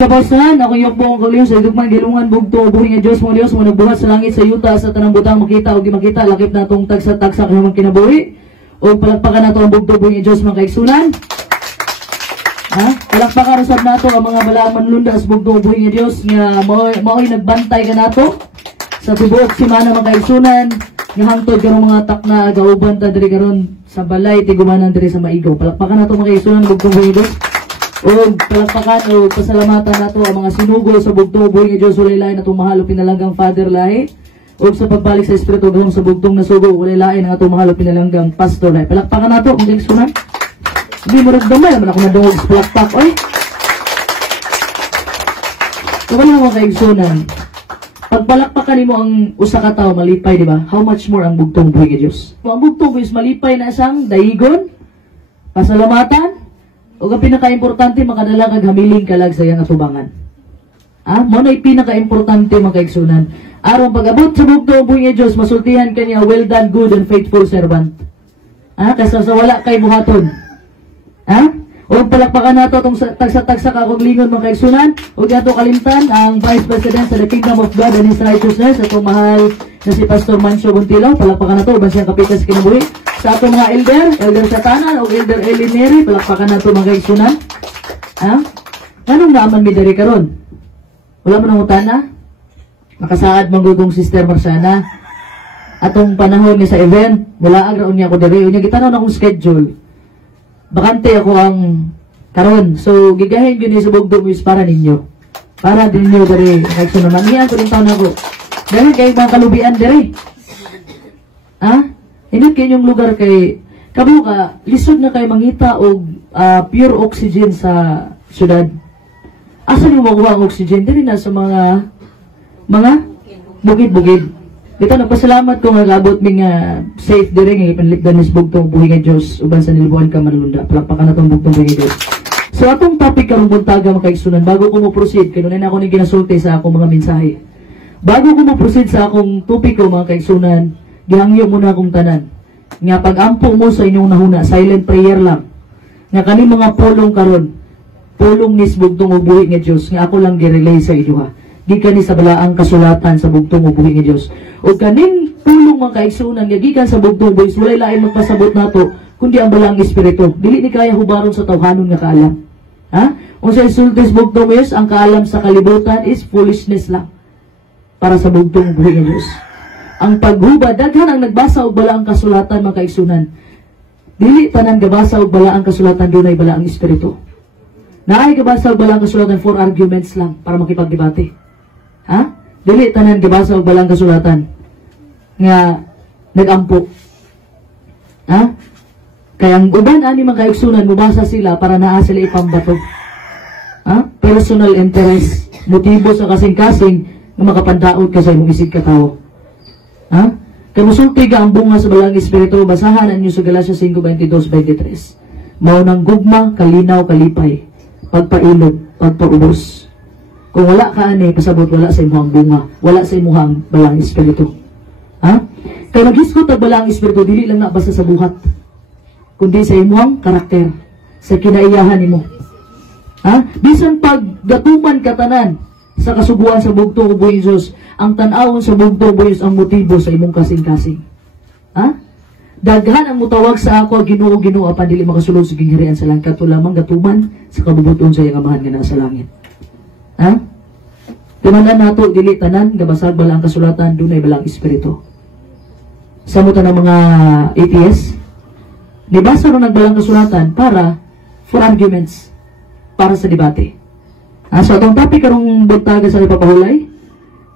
Kapasan, ako yung po ang kaliyo sa idugman gilungan bugto buhi nga Dios mo Dios mo nagbuhat sa langit sa yuta sa tanang butang makita o di makita lakip na itong tagsa-tagsa kanyang kinabuhi o palakpakan na ito ang bugto buhi nga Dios mga kaigsunan. Ha? Palakpakan usab nato ang mga balaang manlundas bugto buhi nga Dios nga mao'y nagbantay ka nato sa tibuok simana mga kaigsunan nga hangtod karong mga takna gauban ta diri karon sa balay tigumanan diri sa maigaw. Palakpakan nato mga kaigsunan bugto buhi nga Dios. O palakpakan o pasalamatan nato ang mga sinugol sa bugtong buhi nga Dios walay lain atong mahal o pinalanggang Father lahi o sa pagbalik sa Espiritu gahom sa bugtong nasugo walay lain ang atong mahal o pinalanggang Pastor lahi. Palakpakan nato ang kaigsunan. Hindi mo nagdamay naman ako nadungog sa palakpak oy. Wala mga kaigsunan. Pagpalakpakan nimo ang usa ka tawo malipay di ba? How much more ang bugtong buhi nga Dios? Kung ang bugtong buhi malipay na isang daigon, pasalamatan o ang pinaka-importante makadala kag hamiling kalag sa iyang atubangan. Mo na pinaka-importante mga kaigsunan. Aron pag-abot sa bugtong buhi nga Dios masultihan kaniya well done good and faithful servant. Kaysa sa wala kay buhaton. O palakpakan nato atong tagsa-tagsa ka kung lingon mga kaigsunan. O ato kalimtan ang Vice President sa the Kingdom of God and His Righteousness atong mahal na si Pastor Mancio Buntilaw. Palakpakan nato uban siyang kapitas kinabuhi. Sa atong mga Elder Satanan o Elder Elineri, palakpakan nato mga kaigsunan. Anong naaman mi dari karon? Wala man ang utana? Nakasaad manggugong Sister Marciana. Atong panahon ni sa event, wala agraon niya ako dari. Unya gitanaw na akong schedule. Bakante ako ang karon. So gigahin gyud ni sa bugtong is para ninyo. Para din ninyo dari kaigsunan. Manian ko rin taon ako. Dahil kay mga kalubian dari. Hindi kanyang lugar kay kabuka, lisod na kay mangita og pure oxygen sa syudad. Asa niyo makuha ang oxygen? Dili na sa mga bukid-bukid. Dito nagpasalamat ko nga labot mi nga safe diri nga ipanlikdan ni bugtong buhi nga Dios uban sa nilbuan ka manlunda. Palakpakan natong bugtong buhi nga Dios. So atong topic karong buntaga mga kaigsunan bago ko mo proceed kay na ako ni ginasulti sa akong mga mensahe. Bago ko mo proceed sa akong topiko mga kaigsunan, gihangyo muna akong tanan nga pag-ampo mo sa inyong nahuna silent prayer lang nga kani mga pulong karon pulong ni bugtong buhi nga Dios nga ako lang gi-relay sa inyo ha gikan ni sa balaang kasulatan sa bugtong buhi nga Dios ug kaning pulong mga kaigsunan nga gikan sa bugtong buhi walay lain magpasabot nato kundi ang balaang espiritu dili ni kaya hubaron sa tawhanon nga kaalam unsa isultis bugtong buhi ang kaalam sa kalibutan is foolishness lang para sa bugtong buhi nga Dios. Ang paghubad, daghan ang nagbasa og balaang kasulatan mga kaigsunan. Dili tanan gabasa og balaang kasulatan dunay balaang espiritu. Naay gabasa og balaang kasulatan for arguments lang para makipagdebate. Dili tanan gabasa og balaang kasulatan nga nagampo. Kaya ang uban ani mga kaigsunan mubasa sila para naa sila ipambato. Personal interest, motibo sa kasing-kasing nga makapandaot ka sa imong isig ka tawo. Kaya musulti ka ang bunga sa balaang espiritu, basahan ninyo sa Galatia 5:22-23. Maunang gugma, kalinaw, kalipay, pagpailog, pagpaubos. Kung wala ka ani, pasabot wala sa imuhang bunga, wala sa imuhang balaang espiritu. Kaya naghiskot ang balaang espiritu, dili lang na basta sa buhat, kundi sa imuhang karakter, sa kinaiyahan nimo. Bisan pag gatuman katanan, sa kasubuan sa bugtong buhi Dios, ang tan-awon sa bugtong buhi ang motibo sa imong kasing-kasing. Daghan ang mutawag sa ako Ginoo apan dili makasulod sa gingharian sa langkat lamang gatuman sa kabubuton sa iyang amahan nga nasa langit. Tumanan nato dili tanan gabasag balaang kasulatan dunay balaang espiritu. Sa muta ng mga atheist, nibasa ro nagbalang kasulatan para for arguments, para sa debate. So atong topic karong buntaga sa ipapahulay,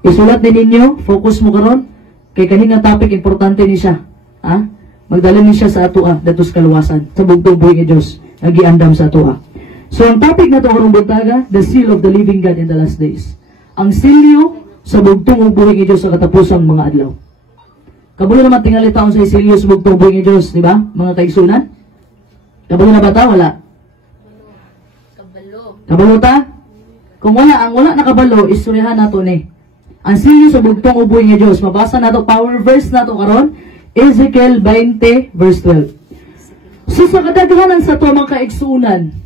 isulat din ninyo, focus mo karon kay kaning topic importante ni siya. Magdala ni siya sa atoa datos kaluwasan sa bugtong buhi nga Dios nga giandam sa atoa. So ang topic nato karong buntaga, the seal of the living God in the last days. Ang silyo sa bugtong buhi nga Dios sa katapusang mga adlaw. Kabulo naman tingali taon sa silyo sa bugtong buhi nga Dios, di ba? Mga kaigsunan? Kabulo na ba ta? Wala. Kabalo ta? Kung wala nakabalo, istoryahan nato ni. Ang silyo sa bugtong buhi nga Dios, mabasa nato power verse nato karon, Ezekiel 20 verse 12. So sa kadaghanan sa to mga kaigsunan,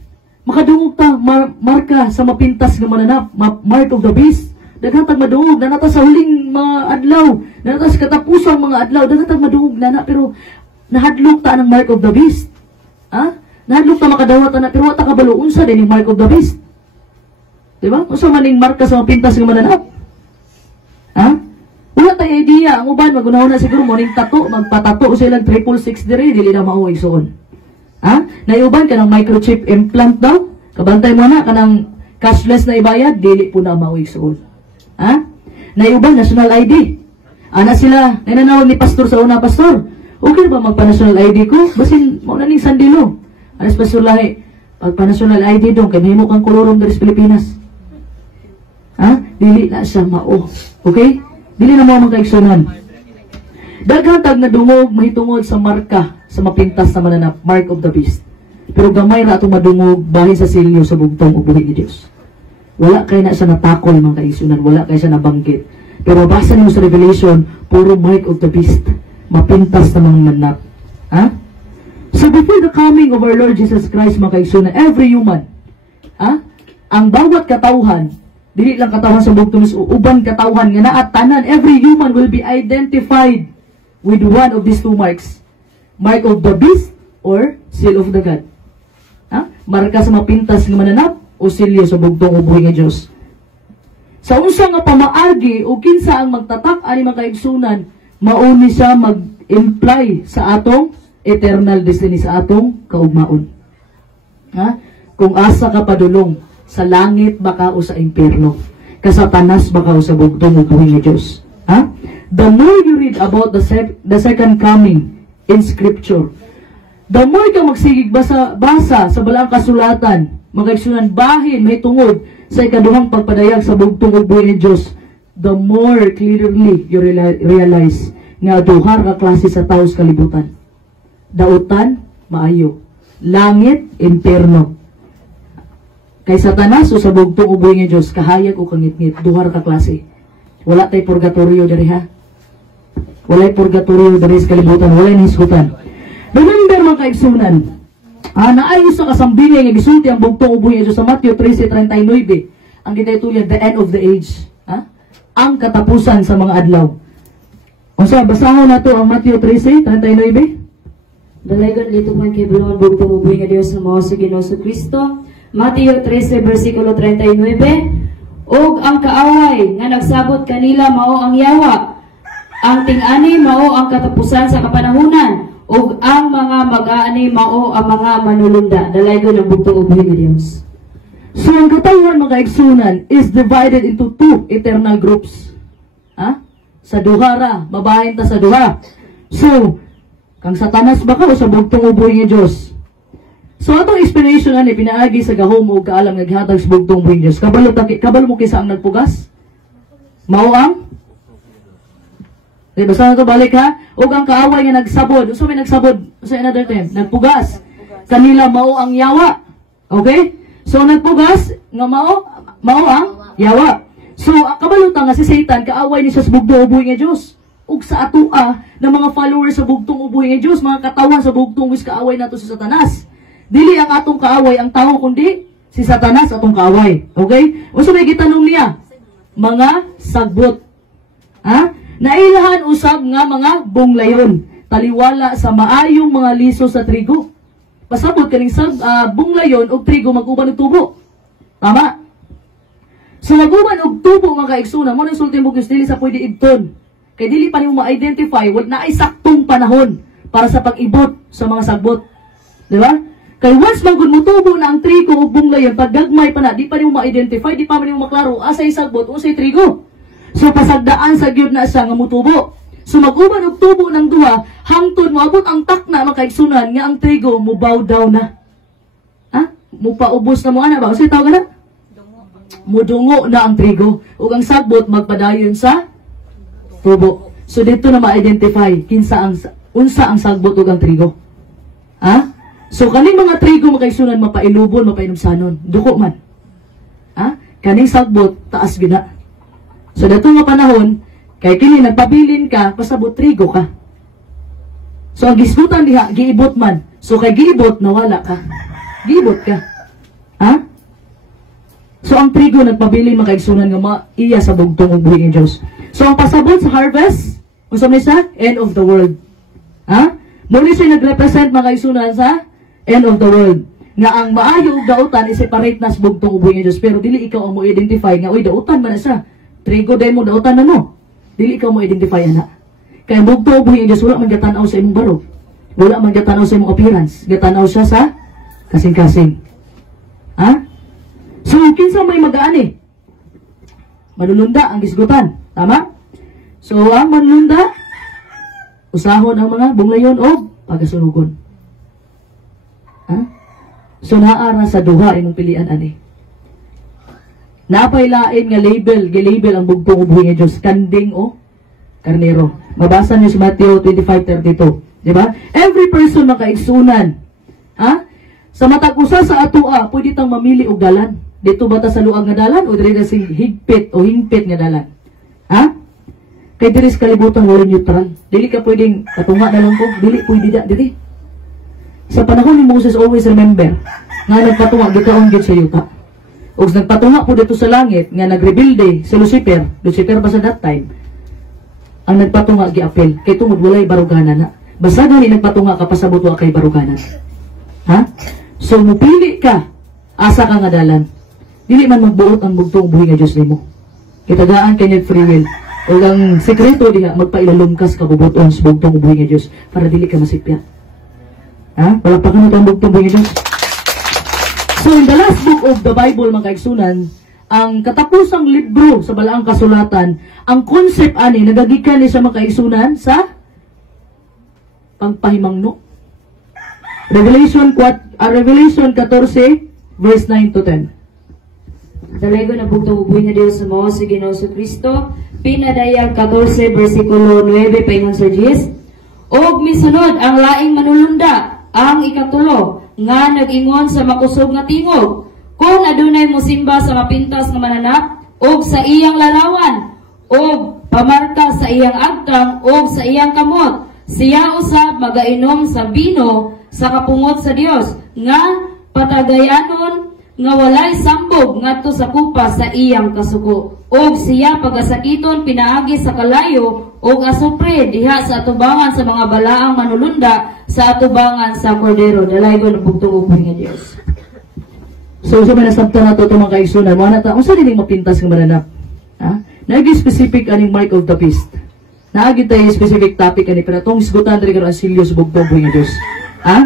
makadungog ta marka sa mapintas nga mananap, mark of the beast. Daghatag madungog na nata sa huling mga adlaw, na nata sa katapusang mga adlaw, daghatag madungog na pero nahadlok ta ng mark of the beast. Ha? Nahadlok ta makadawat na pero wata kabalo unsa din yung mark of the beast. Diba? Unsa man ning marka sa mapintas nga mananap? Ha? Wala tayo idea. Ang uban, magunahon na siguro morning tato, magpatato silang 666 diri, dili na mao igsoon. Ha? Naiuban ka ng microchip implant daw? Kabantay mo na, kanang cashless na ibayad, dili po na mao igsoon. Ha? Naiuban, national ID. Ana sila, nananawag ni pastor sa una, pastor. Okay ba magpa-national ID ko? Basin, mo na ning sandilo. Anas pastor lahi, pagpa-national ID dong, kaya mo kang kolorong dari sa Pilipinas. Ha? Dili na siya mao. Okay? Dili na mo magkaigsunan. Daghatag na dungog mahitungod sa marka sa mapintas sa mananap, mark of the beast. Pero gamay na itong madungog bahin sa silyo sa bugtong o buhi ni Diyos. Wala kayo na siya natakol mga kaigsunan, wala kayo siya nabanggit. Pero basa niyo sa Revelation, puro mark of the beast, mapintas na mga mananap. Ha? So before the coming of our Lord Jesus Christ mga kaigsunan, every human, ha? Ang bawat katauhan, dili lang katawhan sa bugtong uban katawhan nga naat tanan, every human will be identified with one of these two marks. Mark of the beast or seal of the God. Ha? Marka sa mapintas nga mananap o silyo sa bugtong o buhi nga Diyos. Sa unsa nga pamaagi o kinsa ang magtatak ani mga kaigsunan, mauni siya mag-imply sa atong eternal destiny, sa atong kaugmaon. Ha? Kung asa ka padulong sa langit baka o sa impyerno, kasatanas baka o sa bugtong o buhi nga Diyos. Ha? The more you read about the second coming in Scripture, the more ka magsigig basa sa balaang kasulatan, magkaigsunan bahin may tungod sa ikaduhang pagpadayag sa bugtong o buhi nga Diyos, the more clearly you realize nga duha ka klase sa tao sa kalibutan. Dautan, maayo. Langit, impyerno. Kay satanas o sa bugtong o buhi nga Diyos, kahayag o kangit-ngit, duha ka klase. Wala tay purgatorio diri ha. Wala purgatorio diri sa kalibutan, wala hisgutan. Remember mga kaigsunan, naayo sa kasambingay nga gisulti ang bugtong o buhi nga Diyos sa Matthew 13:39. Ang gitaytulyan, the end of the age. Ha? Ang katapusan sa mga adlaw. Unsa basahon nato ang Matthew 13:39? Dalaygon dito man kay bulungan bugtong o buhi nga Dios sa mao sa Ginoo Kristo. Mateo 13 versikulo 39. Og ang kaaway nga nagsabot kanila mao ang yawa, ang ting-ani mao ang katapusan sa kapanahunan, ug ang mga mag-aani mao ang mga manulunda. Dalaygon ang bugtong o buhi nga Dios. So ang katawhan mga kaigsunan is divided into two eternal groups. Ha? Sa duha ra, babahin ta sa duha. So, kang satanas ba ka o sa bugtong o buhi nga Diyos? So atong explanation ani pinaagi sa gahom o kaalam nga gihatag sa bugtong buhi nga Diyos. Kabalo mo kisa ang nagpugas? Mao ang? Basta na to balik ha? O ang kaaway nga nagsabod. So may nagsabod sa another time. Nagpugas. Kanila mao ang yawa. Okay? So nagpugas nga mao ang yawa. So kabalutan nga si Satan kaaway ni sa bugtong o buhi nga Diyos. Ug sa atua ng mga followers sa bugtong o buhi nga Diyos, mga katawan sa bugtong wis kaaway nato si Satanas. Dili ang atong kaaway ang tao kundi si Satanas atong kaaway. Okay? Unsa may gitanong niya? Mga sagbot. Ha? Nailahan usab nga mga bunglayon, taliwala sa maayong mga liso sa trigo. Pasabot kaning bunglayon ug trigo mag-uban og tubo. Tama? So mag-uban og tubo mga kaigsunan, mo nang sulti mo dili sa pwede ibton. Kay dili pa nimo ma-identify wala na ay saktong panahon para sa pag-ibot sa mga sagbot. Di ba? Kay once magud mo tubo na ang trigo ug bunglayon, pag gagmay pa na, di pa nimo ma-identify, di pa nimo maklaro asay sagbot o asay trigo. So pasagdaan sa gyud na siya nga mutubo. So mag-uban og tubo ng duha hangtod moabot ang takna makaigsunan nga ang trigo mubaw daw na. Ha? Mupaubos na mo ana ba? Unsay tawag na? Mudungo na ang trigo ug ang sagbot magpadayon sa tubo. So dito na ma-identify kinsa ang unsa ang sagbot ug ang trigo. Ha? So kaning mga trigo makaigsunan mapailubon, mapainumsanon, duko man. Ha? Kaning sagbot taas gina. So dato nga panahon kay kini nagpabilin ka pasabot trigo ka. So ang gisgutan diha giibot man. So kay giibot nawala ka. Giibot ka. Ha? So ang trigo nagpabilin mga kaigsunan nga maiya sa bugtong ug buhi nga Dios. So ang pasabot sa harvest, unsa may sa end of the world. Ha? Muli siya nagrepresent mga kaigsunan sa end of the world. Nga ang maayo ug dautan i-separate nas bugtong ug buhi nga Dios, pero dili ikaw ang mo identify nga oy dautan man na siya. Trigo day mo dautan na no. Dili ikaw mo identify ana. Kaya bugtong ug buhi nga Dios wala man gatanaw sa imong barog. Wala man gatanaw sa imong appearance. Gatanaw siya sa kasing-kasing. Ha? So, kinsa may mag-aani? Manulunda ang gisgutan. Tama? So, ang manulunda, usahon ang mga bunglayon o pagasunugon. Ha? So, naara sa duha imong pilian ani. Napay lain nga label, gilabel ang bugtong ug buhi nga Dios, kanding o karnero. Mabasa niyo sa Matthew 25:32, di ba? Every person makaigsunan. Ha? Sa matag usa sa atoa, pwede tang mamili og dalan. Dito ba ta sa luag nga dalan o diri sa higpit o hingpit nga dalan? Ha? Kay diri sa kalibutan wala neutral. Dili ka pwedeng katunga na lang ko, dili pwede da diri. Sa panahon ni Moses, always remember nga nagpatunga gitaon gid sa yuta. Og nagpatunga po dito sa langit nga nagrebelde si Lucifer. Lucifer ba sa that time? Ang nagpatunga giapel kay tungod walay barugana na. Basta gani nagpatunga ka pasabot wa kay barugana. Ha? So mupili ka asa ka nga dalan. Dili man magbuot ang bugtong buhi nga Dios nimo. Kitagaan kay free will. O ang sekreto diha magpailalumkas ka bubuton sa bugtong buhi nga Dios para dili ka masipya. Ha? Wala pa kamo ang bugtong buhi nga Dios. So in the last book of the Bible mga kaigsunan, ang katapusang libro sa balaang kasulatan, ang concept ani nagagikan ni sa mga kaigsunan sa pagpahimangno. Revelation 14 verse 9 to 10. Dalago na bugtong ug buhi nga Dios sa mao si Ginoo Kristo, pinadayag 14 bersikulo 9 paingon sa 10. Og misunod ang laing manulunda, ang ikatulo nga nag-ingon sa makusog nga tingog, kung adunay mosimba sa mapintas nga mananap og sa iyang larawan og pamarka sa iyang agtang og sa iyang kamot, siya usab magainom sa bino sa kapungot sa Dios nga patagayanon nga walay sambog ngadto sa kupa sa iyang kasuko, og siya pagasakiton pinaagi sa kalayo og asupre diha sa atubangan sa mga balaang manulunda sa atubangan sa kordero. Dalaygon ang bugtong ug buhi nga Dios. So sa manasabtan nato itong mga kaigsunan, mga nata, unsa din mapintas ng mananap? Ha? Naagi specific aning mark of the beast. Naagi tayo specific topic ani, pero itong isgutan rin ang silyo sa bugtong buhi nga Dios. Ha?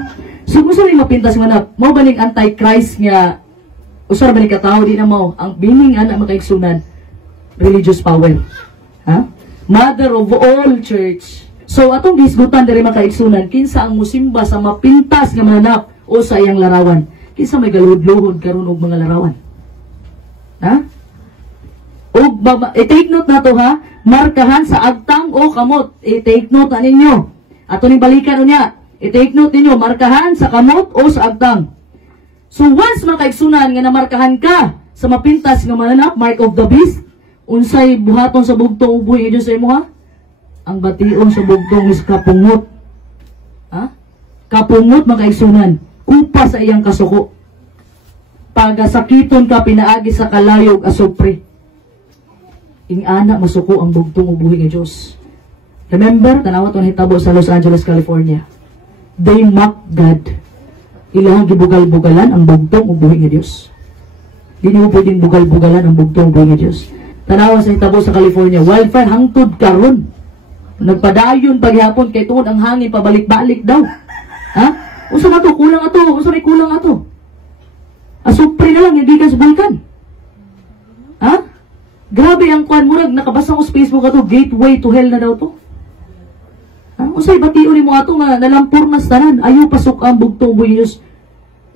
So unsa din mapintas ng mananap? Mao ba ning antichrist nga usar ba ni katao di na mo ang bining anak mga kaigsunan? Religious power. Ha? Mother of all church. So atong gisgutan diri mga kaigsunan, kinsa ang musimba sa mapintas nga mananap o sa iyang larawan? Kinsa may galuhod-luhod karon og mga larawan? Ha? Og i-take note na to ha, markahan sa agtang o kamot. I-take note na ninyo. Ato ning balikan unya. I-take note ninyo, markahan sa kamot o sa agtang. So once mga kaigsunan nga namarkahan ka sa mapintas nga mananap, mark of the beast, unsay buhaton sa bugtong ug buhi nga Dios sa imo ha? Ang bation sa bugtong is kapungot. Ha? Kapungot mga kaigsunan, kupa sa iyang kasuko. Pagasakiton ka pinaagi sa kalayog asupre. Ing ana masuko ang bugtong ug buhi nga Dios. Remember, tanawa to hitabo sa Los Angeles, California. They mock God. Ilang gibugal-bugalan ang bugtong ug buhi nga Dios. Dili mo pwedeng bugal-bugalan ang bugtong ug buhi nga Dios. Tanawa sa hitabo sa California, wildfire hangtod karon. Nagpadayon paghapon kay tuod ang hangin pabalik-balik daw. Ha? Unsa man to? Kulang ato. Unsa may kulang ato? Asupre na lang yung gikan sa bulkan. Ha? Grabe ang kwan murag nakabasa ko sa Facebook ato, gateway to hell na daw to. Ha? Unsay bation nimo ato nga nalampurnas tanan, ayaw pasok ang bugtong buhi Dios.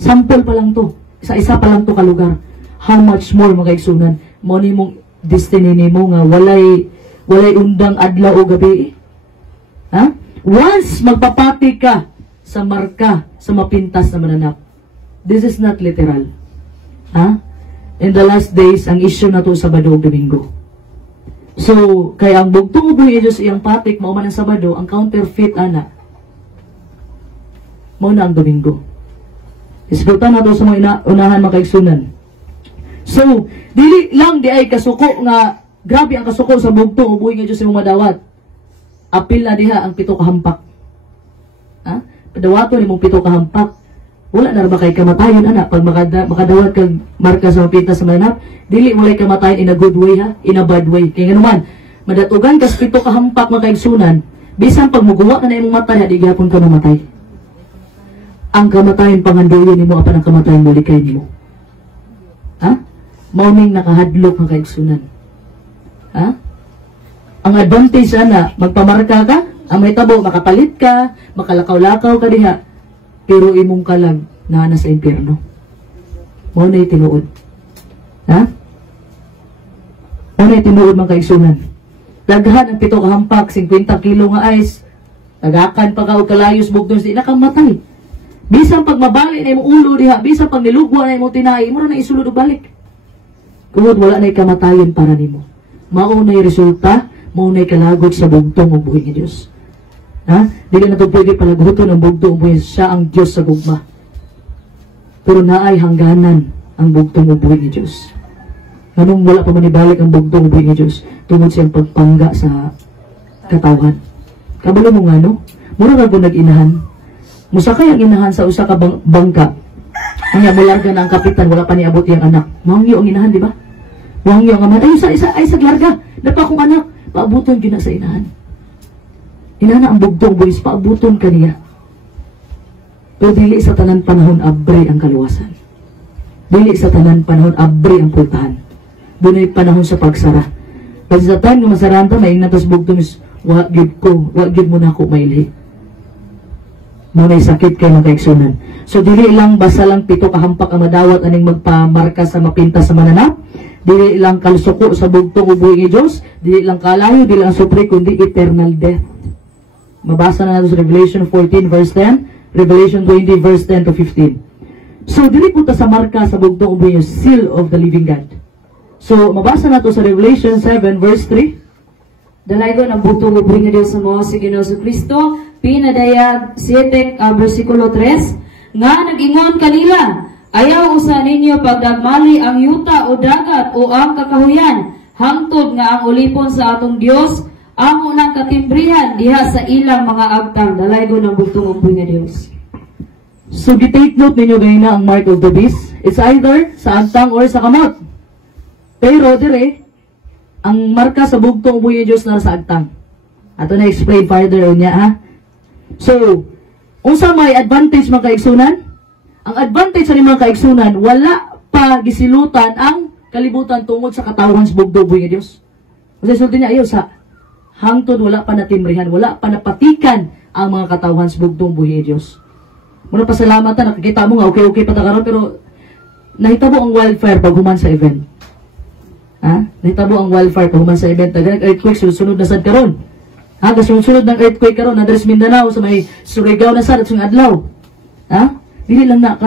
Sample pa lang to. Isa pa lang to ka lugar. How much more mga kaigsunan? Mo nimong destiny nimo nga walay undang adlaw o gabi. Ha? Once magpapati ka sa marka sa mapintas na mananap. This is not literal. Ha? In the last days, ang issue na to Sabado o Domingo. So, kaya ang bugtong buhi Diyos iyang patik, mauman ang Sabado, ang counterfeit ana. Mao na ang Domingo. Isgutan na to sa mga unahan mga kaigsunan. So, dili lang di ay kasuko nga, grabe ang kasuko sa bugtong ubuhi nga Diyos imong madawat. Apil na diha ang 7 ka hampak. Ha? Padawaton imong 7 ka hampak. Wala na ba kay kamatayon, ana? Pag makadawat kag marka sa mapinta sa manap, dili walay kamatayon in a good way, ha? In a bad way. Kaya nga naman, madatugan kas 7 ka hampak makaigsunan, bisan pag muguwa ka na imong matay, di gyapon ka namatay. Ang kamatayon panganduyon nimo apan ang kamatayon mulikay nimo. Ha? Mauning nakahadlok ang kaigsunan. Ha? Ang advantage ana, magpamarka ka, ang may tabo makapalit ka, makalakaw-lakaw ka diha, pero imong kalag na sa impyerno. Mao na tinuod. Ha? Mao na tinuod mga kaigsunan. Daghan ang 7 ka hampak, 50 kilo nga ice. Tagakan pa ka og kalayos bugtong di nakamatay. Bisan pag mabali na imong ulo diha, bisan pag nilugwa na imong tinai, mo na isulod og balik. Kung wala na kamatayon para nimo. Mao na resulta, mao na kalagot sa bugtong ug buhi ni Dios. Ha? Dili na to pwede palaguton ang bugtong ug buhi, siya ang Dios sa gugma. Pero naay hangganan ang bugtong ug buhi ni Dios. Anong wala pa manibalik ang bugtong ug buhi ni Dios tungod siyang pagpangga sa katawhan. Kabalo mo nga no? Mura ka nag-inahan. Musakay ang inahan sa usa ka bangka. Anya mularga na ang kapitan, wala pa niabot yung anak. Mangyo ang inahan, di ba? Mangyo ang aman. Ay, sa larga. Dapa akong anak. Paabuton yun na sa inahan. Inahan ang bugtong buwis, paabuton ka niya. Pero dili sa tanan panahon abre ang kaluwasan. Dili sa tanan panahon abre ang pultahan. Doon ay panahon sa pagsara. Kasi sa time ng masaranta, may natas bugtong is, wag yun mo na ako mailhi. Muna'y sakit kayo ng kaigsunan. So, dili lang basta lang 7 ka hampak ang madawat aning magpamarka sa mapinta sa mananap. Dili lang kalsuko sa bugtong ubuhi ni Diyos. Dili lang kalayo, dili lang supre, kundi eternal death. Mabasa na natin sa Revelation 14 verse 10, Revelation 20 verse 10 to 15. So, dili punta sa marka sa bugtong ubuhi ni Diyos, seal of the living God. So, mabasa na to sa Revelation 7 verse 3. Dalaygon ang bugtong ubuhi ni Diyos sa mga si Ginoong Kristo, pinadayag 7 versikulo 3, nga nag-ingon kanila, ayaw usa ninyo pagdagmali ang yuta o dagat o ang kakahuyan, hangtod nga ang ulipon sa atong Dios, ang unang katimbrihan diha sa ilang mga agtang. Dalaygon ang bugtong ubuhi ni Dios. So, take note ninyo ganyan na ang mark of the beast. It's either sa agtang or sa kamot. Pero, dire, ang marka sa bugtong ubuhi ni Diyos na sa agtang. Ato na explain further niya, ha? So, unsa may advantage mga kaigsunan? Ang advantage sa mga kaigsunan, wala pa gisilutan ang kalibutan tungod sa katawhan sa bugtong ubuhi ni Diyos. Kasi sulti niya, ayaw sa hangtod, wala pa natimrihan, wala pa napatikan ang mga katawhan sa bugtong ubuhi ni Diyos. Muna pasalamatan, nakikita mo nga, okay pa ta karon, pero nahitabo ang wildfire pag human sa event. Ha? Nahitabo ang wildfire pag human sa event. Nagalag earthquake, sunod na sad karon. Ha? Kasunod ng earthquake karon, na Andres Mindanao, sa may Surigao na sad at sung adlaw. Ha? Dili lang na,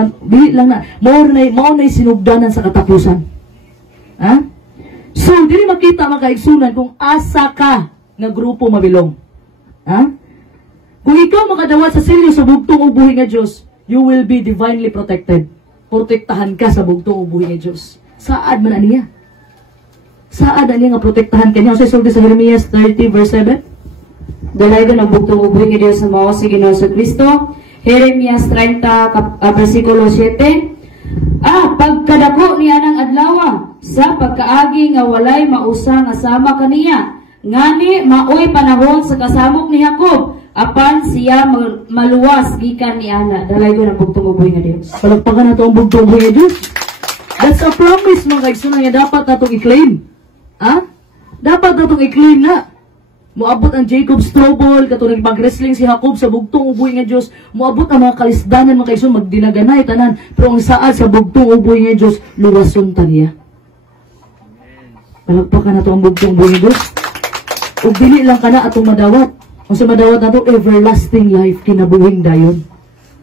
mao na sinugdanan sa katapusan. Ha? So, dili makita makaigsunan kung asa ka na grupo mabilong. Ha? Kung ikaw makadawat sa silyo sa bugtong ubuhi nga Diyos, you will be divinely protected. Protektahan ka sa bugtong ubuhi nga Diyos. Saad man niya? Saad niya nga protektahan kanya? Kasi sulti sa Jeremias 30 verse 7. Dalaygon ang bugtong ubuhi ni Dios sa mga si Ginoong Kristo. Jeremias 30 versikulo 7. Pagkadako niya ng adlawa sa pagkaagi nga walay mausa nga sama kaniya, ngani maoy panahon sa kasamok ni Jacob, apan siya maluwas gikan ni ana. Dalaygon ang bugtong ubuhi nga Dios. Palagpakan na ito ang bugtong ubuhi nga Dios. That's a promise mga kaigsunan nga dapat natong i-claim. Ha? Dapat natong i-claim na. Moabot ang Jacob's trouble, katulad mag-wrestling si Jacob sa bugtong ubuhi nga Diyos. Moabot ang mga kalisdanan mga kaigsunan, magdinaganay tanan. Pero ang saad sa bugtong ubuhi nga Diyos, luwason ta niya. Palagpakan na ito ang bugtong ubuhi nga Diyos. Ug dili lang ka na atong madawat. Kung sa madawat na ito, everlasting life, kinabuhing dayon.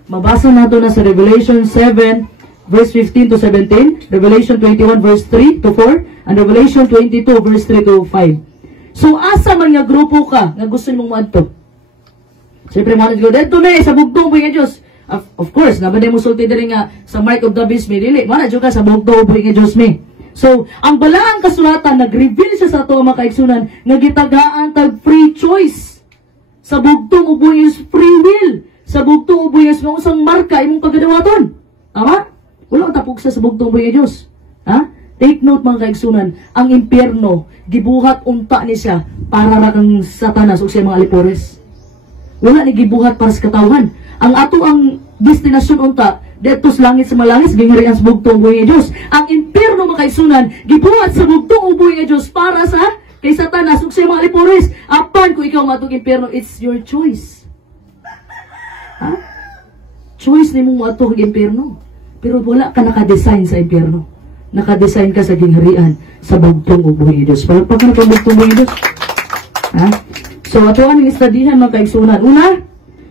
Mabasa na ito na sa Revelation 7, verse 15 to 17, Revelation 21, verse 3 to 4, and Revelation 22, verse 3 to 5. So, asa man nga grupo ka nga gusto mong maadto? Siyempre, mga nagko, dito na sa bugtong ubuhi nga Diyos. Of course, nabaday mo sulti din nga sa mark of the beast, may dili. Mga nagko ka sa bugtong ubuhi nga Diyos, may. So, ang balaang kasulatan, nag-reveal siya sa ato mga kaigsunan, nga gitagaan tag free choice. Sa bugtong ubuyos free will. Sa bugtong ubuyos nga usang marka imong pagadawaton. Tama? Wala ang tapog sa bugtong ubuyos Diyos. Ha? Take note mga kaigsunan, ang impyerno, gibuhat unta ni siya para ra kang Satanas o siya mga alipores. Wala ni gibuhat para sa katawhan. Ang ato ang destinasyon unta, detos langit sa malangis, gingirian sa bugtong buhay nga Diyos. Ang impyerno mga kaigsunan, gibuhat sa bugtong buhay nga Diyos para sa kay Satanas ug sa mga alipores. Apan kung ikaw matong impyerno, it's your choice. Ha? Choice ni mong ato ang impyerno. Pero wala ka naka-design sa impyerno. Naka-design ka sa gingharian sa bugtong buhay nga Diyos. Palagpakan ang bugtong buhay nga Diyos. Ha? So ato ang istadihan mga kaigsunan. Una,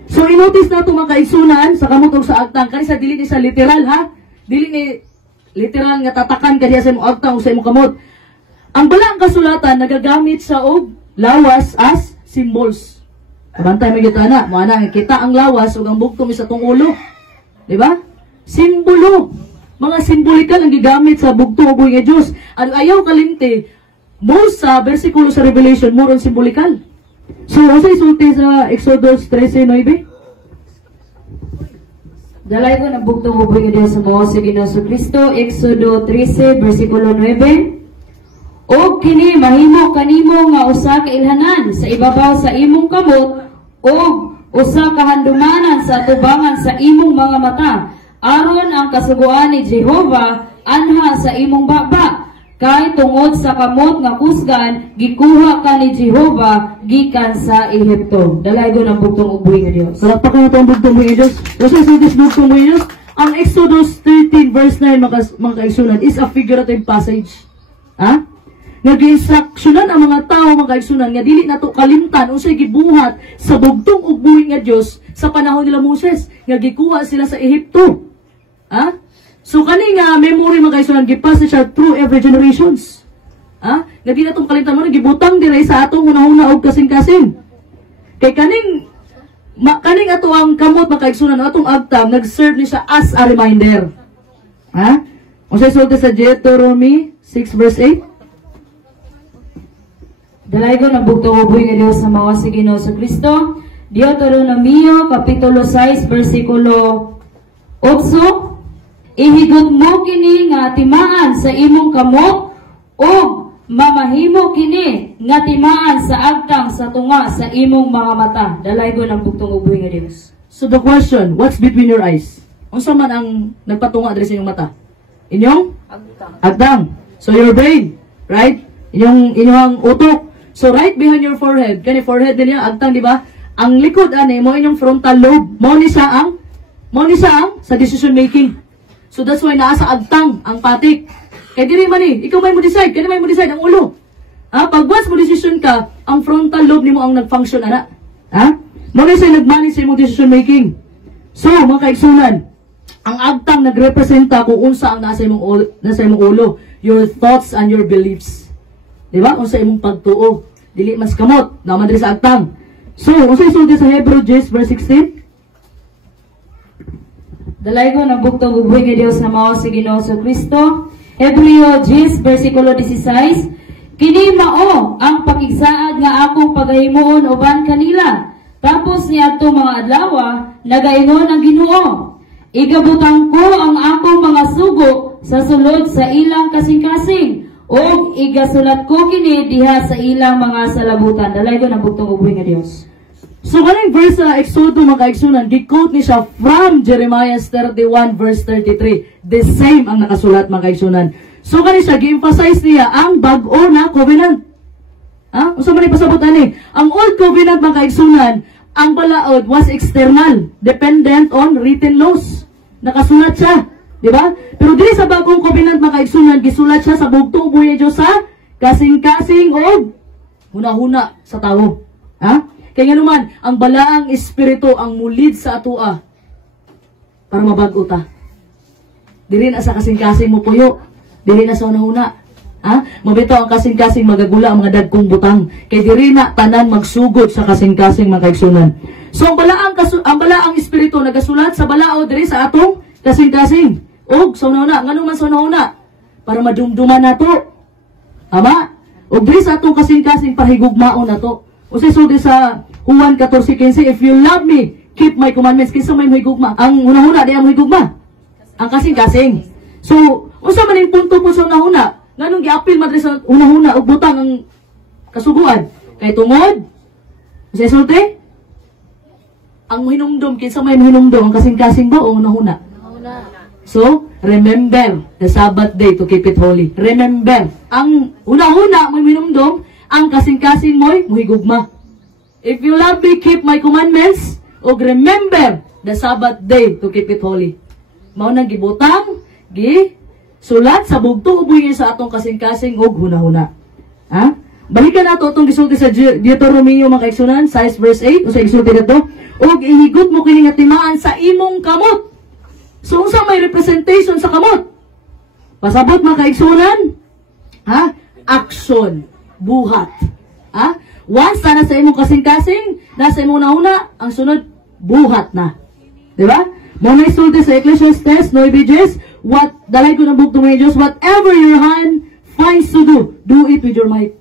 so, inotice na ito mga kaigsunan sa kamutog sa agtang. Kani sa dili ni sa literal, ha? Dili ni literal nga tatakan kaniya sa imong agtang o sa imong kamot. Ang balaang kasulatan, nagagamit sa og lawas as symbols. Kabantay may kita na. Mga na, kita ang lawas o ang bugtong sa itong ulo. Diba? Simbolo. Mga simbolikal ang gigamit sa bugtong o buhay nga Diyos. Ang ayaw kalimti, most sa versikulo sa Revelation, more on simbolikal. So, asa isulti sa Exodus 13:9? Dalay ko ng bugtong uboy nga Diyos sa mga si Ginoong Kristo, Exodo 13, versikulo 9. O kini mahimo kanimo nga usa ka ilhanan sa ibabaw sa imong kamot o usa ka handumanan sa atubangan sa imong mga mata aron ang kasuguan ni Jehova anha sa imong baba. Kay tungod sa kamot nga kusgan, gikuha ka ni Jehova gikan sa Ehipto. Dalaygo ng bugtong uboy nga Diyos. Palakpakan ito ang bugtong buhay nga Diyos. Kasi sa this bugtong buhay nga Diyos, ang Exodus 13 verse 9 mga kaigsunan is a figurative passage. Ha? Nag-instruksyonan ang mga tao mga kaigsunan nga dili nato kalimtan unsay gibuhat sa bugtong ug buhay nga Diyos sa panahon nila Moses nga gikuha sila sa Ehipto. Ha? So kani nga memory mga kaigsunan gipass siya through every generations. Ha? Nga di natong kalimtan mo gibutang dire sa atong hunahuna og kasing-kasing. Kay kaning ato ang kamot mga kaigsunan atong agtam nag-serve ni siya as a reminder. Ha? Unsay sulti sa Deuteronomy 6 verse 8? Dalaygo ng bugtong uboy nga Diyos sa mga si Ginoong Kristo, Deuteronomio kapitulo 6 versikulo 8. Ihigot mo kini nga timaan sa imong kamot o mamahimo kini nga timaan sa agtang sa tunga sa imong mga mata. Dalaygo ng bugtong uboy nga Diyos. So the question, what's between your eyes? Unsa man ang nagpatunga diri sa inyong mata? Inyong agtang. So your brain, right? Inyong utok. So right behind your forehead, kani forehead niya agtang, di ba? Ang likod ani mo inyong frontal lobe. Mo ni sa sa decision making. So that's why naa sa agtang ang patik. Kaya diri man ikaw may mo decide, kani may mo decide ang ulo. Ha, pag once mo decision ka, ang frontal lobe nimo ang nag-function ana. Ha? Mo ni say nagmanage sa imong decision making. So, mga kaigsunan, ang agtang nagrepresenta kung unsa ang nasa imong ulo, your thoughts and your beliefs. Di ba? Unsa imong pagtuo, dili mas kamot, naman diri sa agtang. So, unsa isulti sa Hebrew 10 verse 16? Dalaygo ng bugtong uboy nga Diyos na mao si Ginoong Kristo, Hebreo 10 versikulo 16. Kini mao ang pakigsaad nga akong pagahimuon uban kanila. Tapos niadto mga adlaw nagaingon ang Ginoo. Igabutang ko ang akong mga sugo sa sulod sa ilang kasing-kasing o igasulat ko kini diha sa ilang mga salabutan. Dalaygo ng bugtong uboy nga Diyos. So, kaning verse sa Exodo mga kaigsunan, gi-quote ni siya from Jeremiah 31 verse 33. The same ang nakasulat mga kaigsunan. So, kaning siya, gi-emphasize niya ang bag-o na covenant. Ha? Unsa man ipasabot ani? Ang old covenant mga kaigsunan, ang balaod was external, dependent on written laws. Nakasulat siya, di ba? Pero dili sa bagong covenant mga kaigsunan, gisulat siya sa bugtong buhay Diyos sa kasing-kasing o huna-huna sa tao. Ha? Kaya nga naman, ang balaang espiritu ang mulid sa atua para mabago ta. Dili na sa kasing-kasing mo puyo. Dili na sa una-una. Ha? Mabitaw ang kasing-kasing magagula ang mga dagkong butang. Kaya dili na tanan magsugod sa kasing-kasing mga kaigsunan. So ang balaang espiritu nagasulat sa balao diri sa atong kasing-kasing. Og sa una-una, ngano man sa una-una. para madumduman nato. Tama? O diri sa atong kasing-kasing pahigugmaon nato. Usay sudi sa Juan 14:15, if you love me, keep my commandments. Kinsa may mahigugma? Ang una-una di ang mahigugma. Ang kasing-kasing. So, unsa man yung punto po sa una-una? Nganong gi-appeal man sa una-una og butang ang kasuguan? Kay tungod. Usay sulti? Ang hinumdum, kinsa may hinumdum? Ang kasing-kasing ba o una-una? So, remember the Sabbath day to keep it holy. Remember, ang una-una mo minumdum, ang kasing-kasing mo'y muhigugma. If you love me, keep my commandments, o remember the Sabbath day to keep it holy. Mao nang gibutang, sulat sa bugto ubuyin sa atong kasing-kasing og huna-huna. Ha? Balikan nato itong gisulti sa Deuteronomio mga kaigsunan, 6 verse 8, o sa gisulti nato, og ihigot mo kini nga timaan sa imong kamot. So, unsa may representation sa kamot? Pasabot mga kaigsunan, ha? Action, buhat. Ha? Once na nasa imong kasing-kasing, nasa imong nauna, ang sunod, buhat na. Diba? Muna isulti sa Ecclesiastes 9:10, what, dalay ko ng bugto mo Diyos, whatever your hand finds to do it with your might.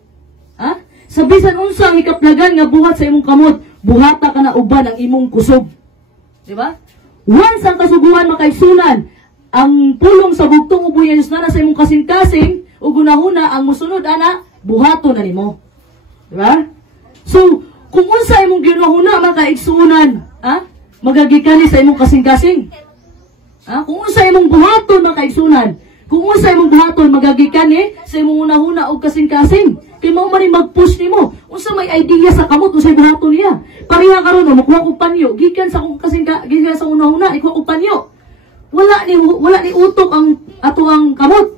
Ha? Sa bisan unsa ang ikaplagan nga buhat sa imong kamot, buhata ka na uban ang imong kusog. Diba? Once ang kasuguan makaigsunan, ang pulong sa bugtong ubuyan Diyos na sa imong kasing-kasing, o gunahuna ang musunod, ana, buhato na nimo. Diba? So, kung unsa imong ginahuna makaigsunan, ha? Magagikani sa imong kasing-kasing. Ha? Kung unsa imong buhaton makaigsunan, kung unsa imong buhaton magagikani sa imong unahuna og kasing-kasing, kay mao man mag-push nimo. Unsa may idea sa kamot unsay buhaton niya? Pareha karon makuha og panyo, gikan sa kung gikan sa una-una ikuha og panyo. Wala ni utok ang ato ang kamot.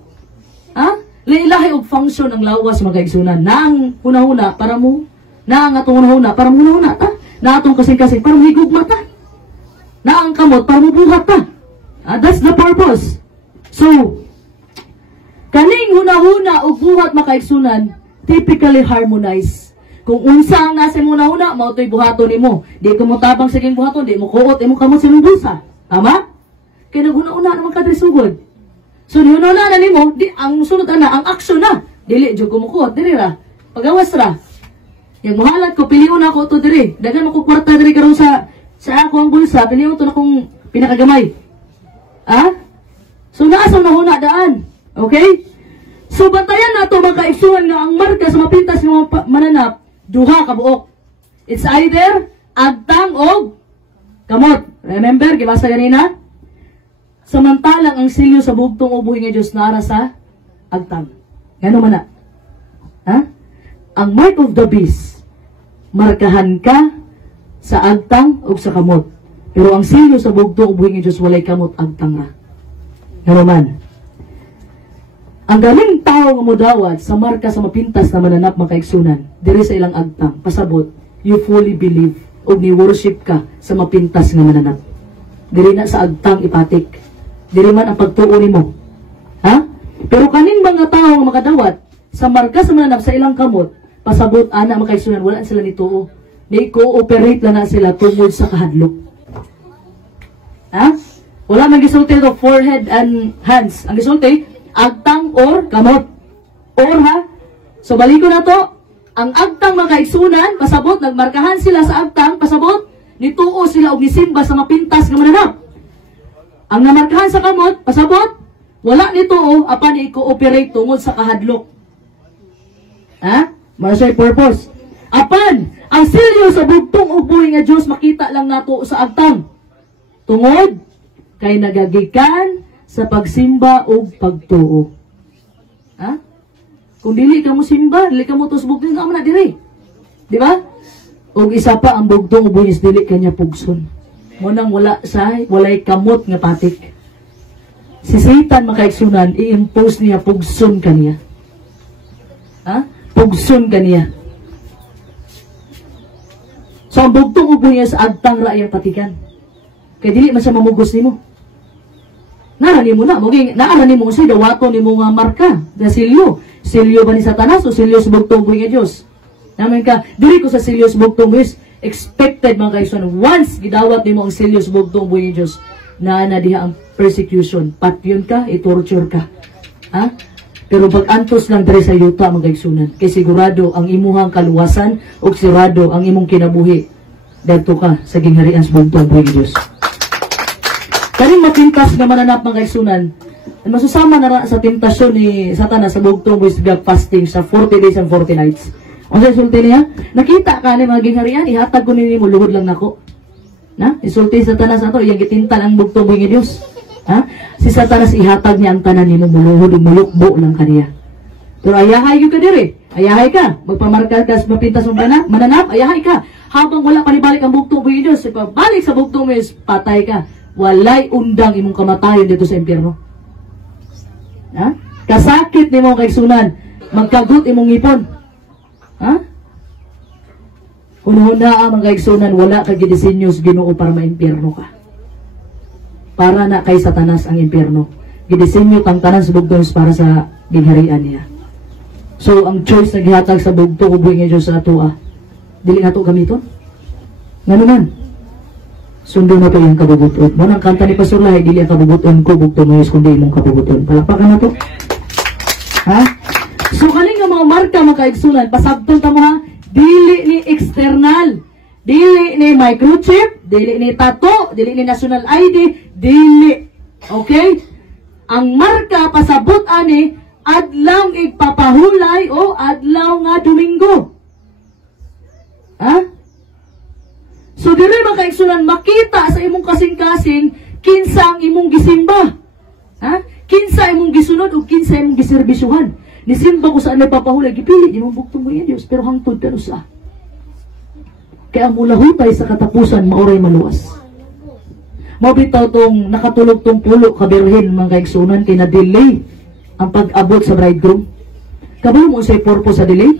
Ha? Lailahi og function ang lawas mga kaigsunan. Naang una-una para mo, naang atong una-una para mo una-una ta. Na atong kasing-kasing para mo higugma ta. Naang kamot para mo buhat ta. That's the purpose. So, kaning una-una og buhat makaigsunan, typically harmonize. Kung unsa ang nasa mo una, mao toy buhaton nimo. Di ko mo tabang sa king buhaton, di mo kuot, di mo kamot sa bulsa. Tama? Kaya naguna-una naman kadresugod. So, niuna-una na nimo, di ang sunod ana, ang action na. Dili jud ko mo kuot, dili ra. Pagawas ra. Yang muhalat ko piliun ako to diri. Dagan ako kwarta diri karon sa ako ang bulsa, piliun to na kong pinakagamay. Ah? So, naasa na huna daan. Okay? So, bantayan na ito mga kaigsunan nga ang marka sa mapintas ng mga mananap, duha ka buok. It's either agtang o kamot. Remember, gibasa ganina? Samantalang ang silyo sa bugtong ubuhi nga Diyos nara sa agtang. Gano man na? Ha? Ang mark of the beast, markahan ka sa agtang o sa kamot. Pero ang silyo sa bugtong ubuhi nga Diyos walay kamot agtang na. Gano man? Ang galing tao nga modawat sa marka sa mapintas na mananap makaigsunan, diri sa ilang agtang, pasabot, you fully believe o ni-worship ka sa mapintas nga mananap. Diri na sa agtang ipatik. Diri man ang pagtuo nimo. Ha? Pero kaning mga tao nga makadawat sa marka sa mananap sa ilang kamot, pasabot ana makaigsunan, wala sila nituo. Ni cooperate lang na sila tungod sa kahadlok. Ha? Wala man gisulti do forehead and hands. Ang gisulti agtang or kamot. Or ha? So baliko na to. Ang agtang makaigsunan, pasabot, nagmarkahan sila sa agtang, pasabot, nituo sila og nisimba sa mapintas nga mananap. Ang namarkahan sa kamot, pasabot, wala nituo, apan i-cooperate tungod sa kahadlok. Ha? Marsay purpose. Apan, ang silyo sa bugtong ubuhi nga Diyos makita lang nato sa agtang. Tungod, kay nagagikan sa pagsimba o pagtuo. Ha? Kung dili ka mo simba, dili ka mo tusbog, nga mo na diri. Di ba? O isa pa, ang bugtong ubuyis, dili kanya pugson. Munang walay kamot nga patik. Si Satan makaigsunan, i-impose niya pugson kaniya. Ha? Pugson kaniya. So, ang bugtong ubuyis, agtang raayang patikan. Kaya dili man siya mamugos nimo. Naarani mo na, naarani mo siya, dawato ni mo nga marka, na silyo. Silyo ba ni Satanas o silyo sa bugtong buhay nga Diyos? Naman ka, diri ko sa silyo sa bugtong buhay, expected mga kaigsunan, once gidawat ni mo ang silyo sa bugtong buhay nga Diyos, na diha ang persecution, patyon ka, i-torture ka. Ha? Pero pag antos lang diri sa yuta mga igsunan, kay sigurado ang imuhang kaluwasan o sigurado ang imong kinabuhi dadto ka sa gingharian sa bugtong buhig Dios. Kaning mapintas nga mananap mga igsunan, masusama na sa tentasyon ni Satanas sa bugtong buhig fasting sa 40 days and 40 nights. O sa isulti niya, nakita ka ni mga gingharian, ihatag ko ninyo luhod lang nako. Na? Isulti sa Satanas ato, iyang gitintal ang bugtong buhig Dios. Ha? Si Satanas ihatag niya ang tanan nimo muluhod ug mulukbo lang kaniya. Pero ayahay ka diri. Ayahay ka. Magpamarka ka sa mapintas mong mananap, ayahay ka. Habang wala palibalik ang bugtong buhig Dios, pabalik sa bugtong mo patay ka. Walay undang imong kamatayon dito sa impyerno. Ha? Kasakit nimo kay sunan, magkagut imong ngipon. Ha? Una-una ang mga igsunan, wala ka gidisenyo sa Ginoo para maimpyerno ka. Para na kay Satanas ang impyerno. Gidisenyo kang tanan sa bugtong para sa gingharian niya. So, ang choice na gihatag sa bugtong ubuhin niya Diyos sa atua, dili nga ito gamiton. Nga naman, sundo na ito yung kabubuton. Munang kanta ni Pastor Lahi, dili ang kabubuton ko, bugtong mo yung kundi mong kabubuton. Palakpakan na ito. Ha? So, kaling nga mga marka mga kaigsunan, pasabton ta mo ha, dili ni external, dili ni microchip, dili ni tato, dili ni national ID, dili. Okay? Ang marka pasabot ani adlaw igpapahulay o adlaw nga Domingo. Ha? So dili man kaigsunan makita sa imong kasing-kasing kinsa ang imong gisimba. Ha? Kinsa imong gisunod o kinsa imong giserbisyuhan. Nisimba ko sa anay papahulay, gipili di mong bugtong mo yan Diyos, pero hangtod ka sa. Kaya mula hutay sa katapusan, maoray maluwas. Mabitaw tong nakatulog tong pulo kabirhin mga kaigsunan, kay na-delay ang pag-abot sa bridegroom. Kabalo mo sa'y purpose sa delay?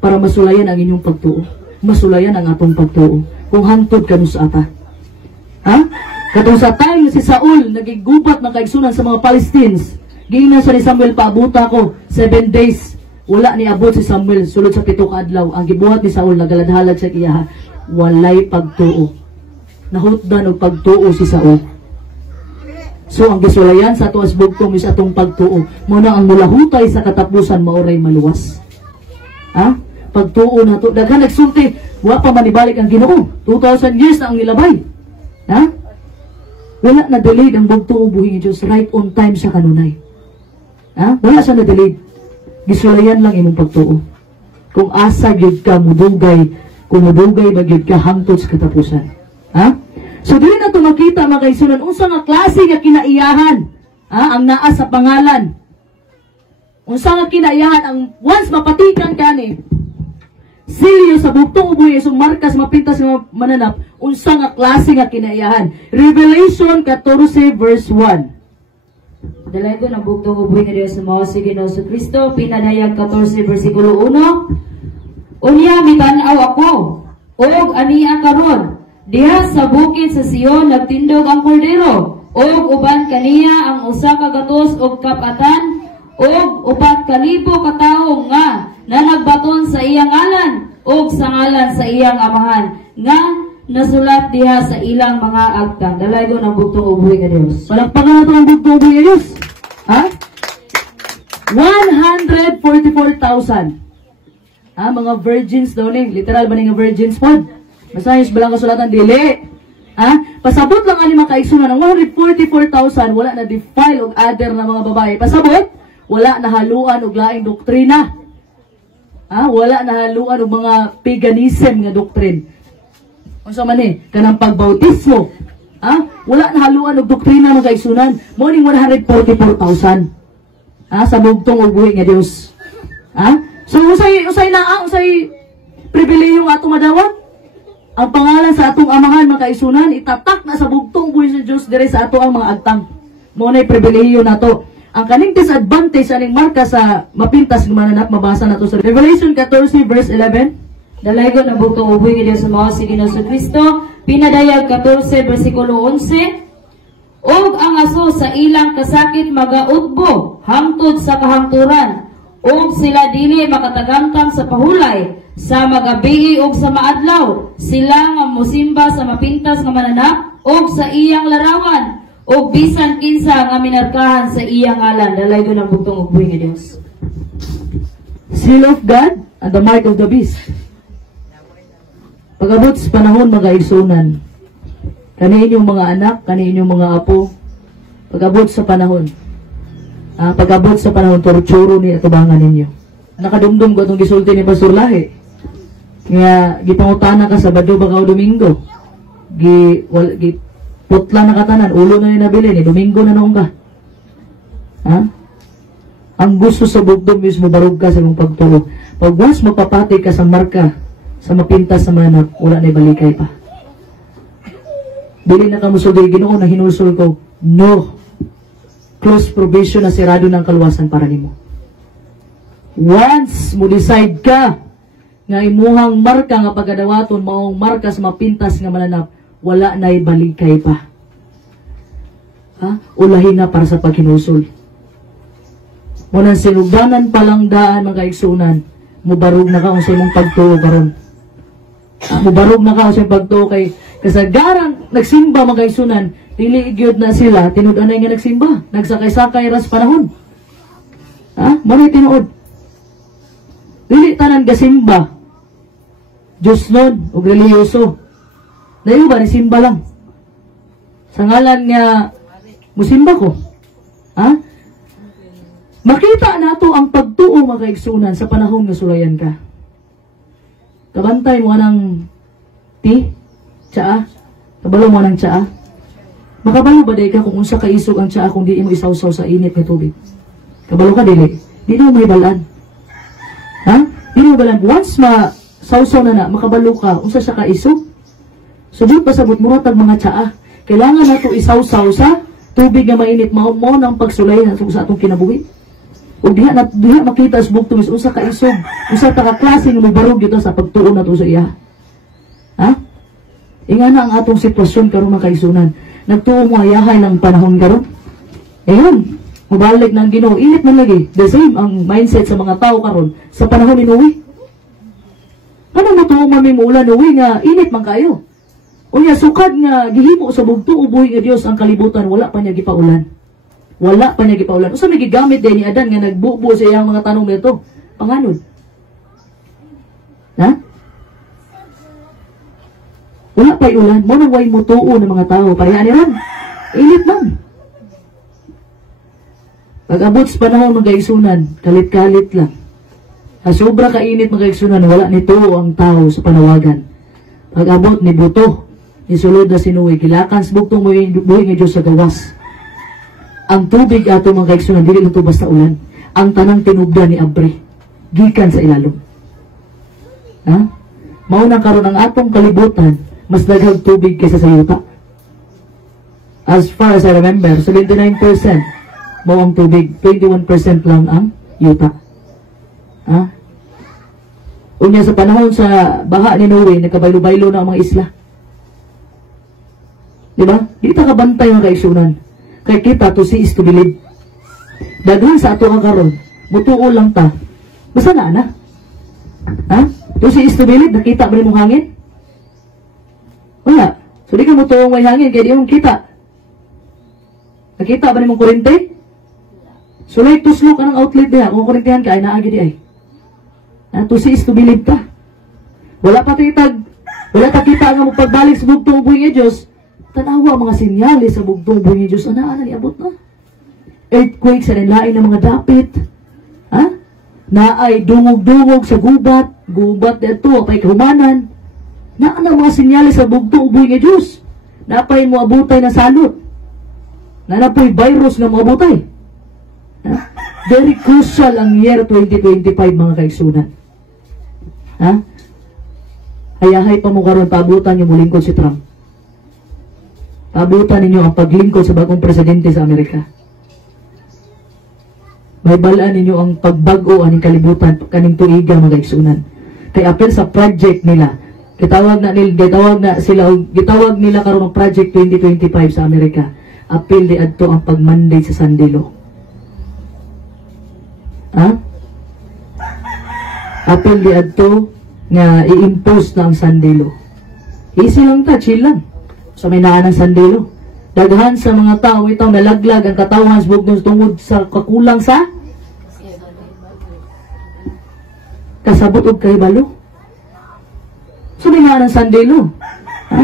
Para masulayan ang inyong pagtuo. Masulayan ang atong pagtuo. Kung hangtod ka sa ata. Ha? Katong sa time si Saul, nagigubat ng kaigsunan sa mga Palestines, gina sa ni Samuel, paabuta ko 7 days. Wala ni abot si Samuel sulod sa 7 ka adlaw. Ang gibuhat ni Saul nagaladhalad sa kiyaha. Walay pagtuo. Nahutdan og pagtuo si Saul. So ang gisulayan sa tuas bugtong is atong pagtuo. Muna ang mulahutay sa katapusan maoray maluwas. Ha? Pagtuo na to. Daghan nagsulti, wa pa manibalik ang Ginoo. 2,000 years na ang nilabay. Ha? Wala na delayed ang bugtong buhing Diyos, right on time sa kanunay. Ha? Wala siya na-delete. Gisulayan lang imong pagtuo. Kung asa gyud ka mudugay, kung mudugay ba gyud ka hangtod sa katapusan. Ha? So dili na to makita mga kaigsunan unsa nga klase nga kinaiyahan, ha? Ang naa sa pangalan. Unsa nga kinaiyahan ang once mapatikan kani. Silyo sa bugtong uboy isong markas mapintas nga mananap, unsa nga klase nga kinaiyahan. Revelation 14 verse 1. Dalay ko ng bugtong uboy nga Diyos sa mga si Ginoo sa Kristo, pinadayag 14 versikulo 1. Unya mitanaw ako, og ania karon, diha sa bukid sa Sion nagtindog ang kordero, og uban kaniya ang usa ka gatos og kapatan, og 4,000 ka tawo nga nanagbaton sa iyang ngalan, og sa ngalan sa iyang amahan, nga nasulat diha sa ilang mga akta. Dalay ko ng bugtong uboy nga Diyos. Palakpakan na ito ang bugtong uboy nga Diyos. Ha? 144,000. Ha? Mga virgins daw ni. Literal ba nga virgins po? Masayos ba lang kasulatan? Dili. Ha? Pasabot lang ani mga kaigsunan. Ang 144,000 wala na defile og other na mga babae. Pasabot, wala na haluan og laing doktrina. Ha? Wala na haluan og mga paganism nga doktrin. Unsa man ni? Kanang pagbautismo. Ha? Wala na haluan og doktrina mga kaigsunan. Morning 144,000. Ha? Sa bugtong ubuhi nga Dios. Ha? So usay pribilehiyo nga atong madawat. Ang pangalan sa atong amahan mga kaigsunan itatak na sa bugtong ubuhi sa Dios dire sa ato ang mga agtang. Mo nay pribilehiyo nato. Ang kaning disadvantage aning marka sa mapintas nga mananap mabasa nato sa Revelation 14 verse 11. Dalay ko ng bugtong uboy nga Diyos sa mga si Ginoo sa Kristo, pinadayag 14 versikulo 11. Og ang aso sa ilang kasakit magautbo hangtod sa kahangturan, og sila dili makatagamtang sa pahulay, sa magabii og sa maadlaw, sila nga mosimba sa mapintas nga mananap, og sa iyang larawan, O bisan kinsa nga minarkahan sa iyang ngalan, dalaygon ang bugtong ug buhi nga Dios. Seal of God and the mark of the beast. Pag-abot sa panahon mga igsunan, kani inyong mga anak, kani inyong mga apo, pag-abot sa panahon, pag-abot sa panahon, torturo ni atubangan ninyo. Nakadumdum ko itong gisulti ni Pastor Lahi. Nga, gipangutana ka sa Sabado baka o Domingo. Putla na katanan, ulo na yung nabili ni Domingo na noong ka. Ha? Ang gusto sa bugdom is mabarog ka sa mong pagtulog. Pag once magpapati ka sa marka, sa mapintas sa manap, wala na ibalikay pa. Dili na ka musugay Ginoo na hinulsul ko, no. Close probation na sirado ng kaluwasan para nimo. Once mo decide ka nga imuhang marka nga pagadawaton maong marka sa mapintas nga mananap, wala na ibalikay pa. Ha? Ulahin na para sa paghinulsul. Munang sinugdanan palang daan mga kaigsunan, mubarog na ka kung sa imong pagtuo karon. Mubarog na ka kung sa imong pagtuo kay kasagarang nagsimba mga kaigsunan, dili igyod na sila, tinud-anay nga nagsimba, nagsakay-sakay ras panahon. Ha? Mali tinuod. Dili tanan gasimba, Diyos nun, o reliyoso. Dahil ba, nisimba lang. Sa ngalan nga, musimba ko. Ha? Makita na to ang pagtuo mga kaigsunan sa panahon nga sulayan ka. Kabantay mo ng tsaa? Kabalo mo ng tsaa? Makabalo ba day ka kung unsa kaisog ang tsaa kung di mo isawsaw sa init na tubig? Kabalo ka dili? Di na mo ibalaan. Ha? Di mo ibalaan. Once sawsaw na makabalo ka, unsa siya kaisog? Subot pasabot mo tag mga tsaa. Kailangan na ito isawsaw sa tubig na mainit. Mao ng pagsulay sa atong kinabuhi. O diha makita sa bugtong is unsa kaisog, unsa ta ka klase nga mubarog dito sa pagtuon nato sa iya. Ha? Ingana ang atong sitwasyon karon mga kaisunan. Nagtuo mo ayahay ng panahon karon. Ayun, mubalik ng Ginoo. Init man lagi. The same ang mindset sa mga tao karon sa panahon ni Noe. Ano matuo man may muulan Noe nga init man kayo. Unya sukad nga gihimo sa bugto uboy nga Dios ang kalibutan, wala pa niya gipaulan. Wala pa niya gipaulan. Usa may gigamit din ni Adan nga nagbubo sa iyang mga tanong nito. Panganod. Ha? Wala pa ulan. Mo nang way mutuo ng mga tao. Parehas ni ron. Init man. Pag-abot sa panahon mga kaigsunan, kalit-kalit lang. Sobra kainit mga kaigsunan, wala nito ang tao sa panawagan. Pag-abot ni buto, ni sulod na sinuwi, kilakan sa buktong buhay nga Diyos sa gawas. Ang tubig ato mga kaigsunan, dili ito basta ulan. Ang tanang tinubda ni Abre, gikan sa ilalom. Ha? Maunang karon ang atong kalibutan, mas daghang tubig kaysa sa yuta. As far as I remember, 79% mo ang tubig, 21% lang ang yuta. Ha? Unya sa panahon sa baha ni Noe, nagkabaylo-baylo na ang mga isla. Diba? Di ta kabantay mga kaigsunan. Kay kita to see is to believe. Daghan sa ato ang karon, mutuo lang ta. Basta na. Ha? To see is to believe, nakita ba ni mong hangin? Wala. So di ka mutuong may hangin, kaya di mong kita. Nakita ba ni mong kurente? So like tuslok ka ng outlet diha, kung kurentehan ka ay naagi di ay. To see is to believe ta. Wala pa kita nga magpagbalik sa bugtong buhay nga Diyos. Tanawa mga sinyalis sa bugtong buhay nga Diyos. Ana ni abot na. Earthquake sa nilain ng mga dapit. Ha? Naay dungog-dungog sa gubat. Gubat dito, apay kahumanan. Naana mga sinyalis sa bugtong buhay nga Diyos. Napay mo abutay na salot. Nanapoy virus nga mo abutay. Ha? Very crucial ang year 2025 mga kaigsunan. Ha? Hayahay pa mo karon paabutan niyo mo lingkod si Trump. Paabutan ninyo ang paglingkod sa bagong presidente sa Amerika. May balaan ninyo ang pagbago aning kalibutan kaning tuiga mga kaigsunan. Kay apel sa project nila. Gitawag nila karon ang project 2025 sa Amerika. Apel di adto ang pag-mandate sa Sandilo. Ha? Apel di adto nga i-impose na ang Sandilo. Easy lang ta, chill lang. So may naan ang Sandilo. Daghan sa mga tao itaw nalaglag ang katawan sa bugtong tungod sa kakulang sa kasabot og kahibalo. So may nga ng sandalo. Ha?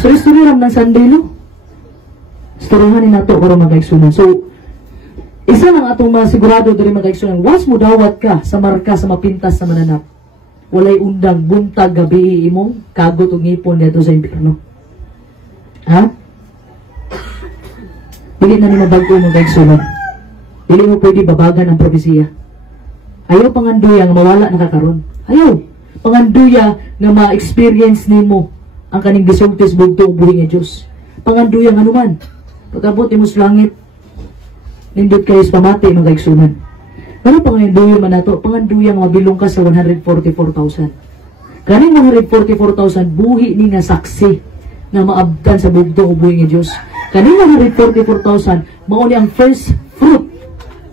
Story ram ng sandalo. Storyahan ni nato para magkaigsunan. So, isa lang atong masigurado diri magkaigsunan. Once mo dawat ka sa marka sa mapintas sa mananap, walay undang, buntag, gabi, imong kagot o ngipon dito sa impyerno. Ha? Dili na ni mabago magkaigsunan. Dili mo pwede babagan ang propesiya. Ayaw panganduya nga mawala nakakaroon. Ayaw panganduya nga ma-experience nimo ang kaning gisultis bugto og buhi nga Dios. Panganduya nga naman. Pagabot nimo sa langit, nindot kayo sa pamati mga kaigsunan. Pero panganduya man nato, panganduya nga mabilong ka sa 144,000. Kaning 144,000 buhi ni nga saksi na maabdan sa bugto og buhi nga Dios. Kaning 144,000 mao ni ang first fruit.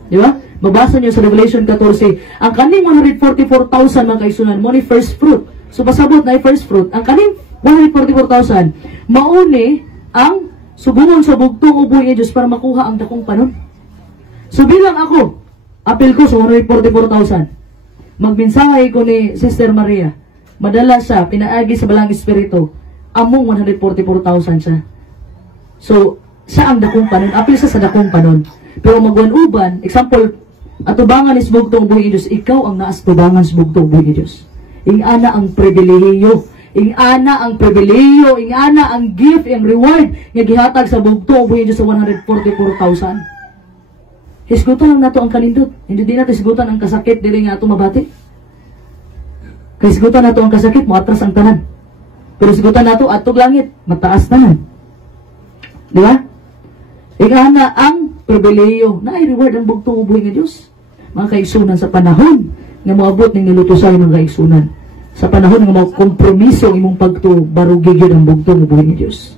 Di ba? Mabasa niyo sa Revelation 14, ang kaning 144,000 mga kaigsunan, mo ni first fruit. So pasabot na first fruit. Ang kaning 144,000, mauni ang sugungon sa bugtong uboy nga Diyos para makuha ang dakong panon. So bilang ako, apel ko sa 144,000. Magminsahay ko ni Sister Maria. Madala siya, pinaagi sa balang espiritu. Among 144,000 siya. So, siya ang dakong panon. Apel siya sa dakong panon. Pero magwan-uban, example, atubangan is bugtong buhay Diyos, ikaw ang naas tubangan sa bugtong buhay Diyos. Ingana ang pribilehiyo, ingana ang pribilehiyo, ingana ang gift, ang reward nga gihatag sa bugtong buhay Diyos sa 144,000. Hisgutan lang nato ang kanindot. Hindi din natin hisgutan ang kasakit diri nga ato mabati. Hisgutan nato ang kasakit, moatras ang tanan. Pero hisgutan nato atog langit, mataas tanan. Di ba? Ingana ang pribilehiyo na ay reward ang bugtong buhay nga Diyos. Mga kaigsunan sa panahon nga moabot ning nilutusay ng kaigsunan. Sa panahon nga mga kompromiso imong pagtubarugig yun ang bugtong buhay nga Diyos.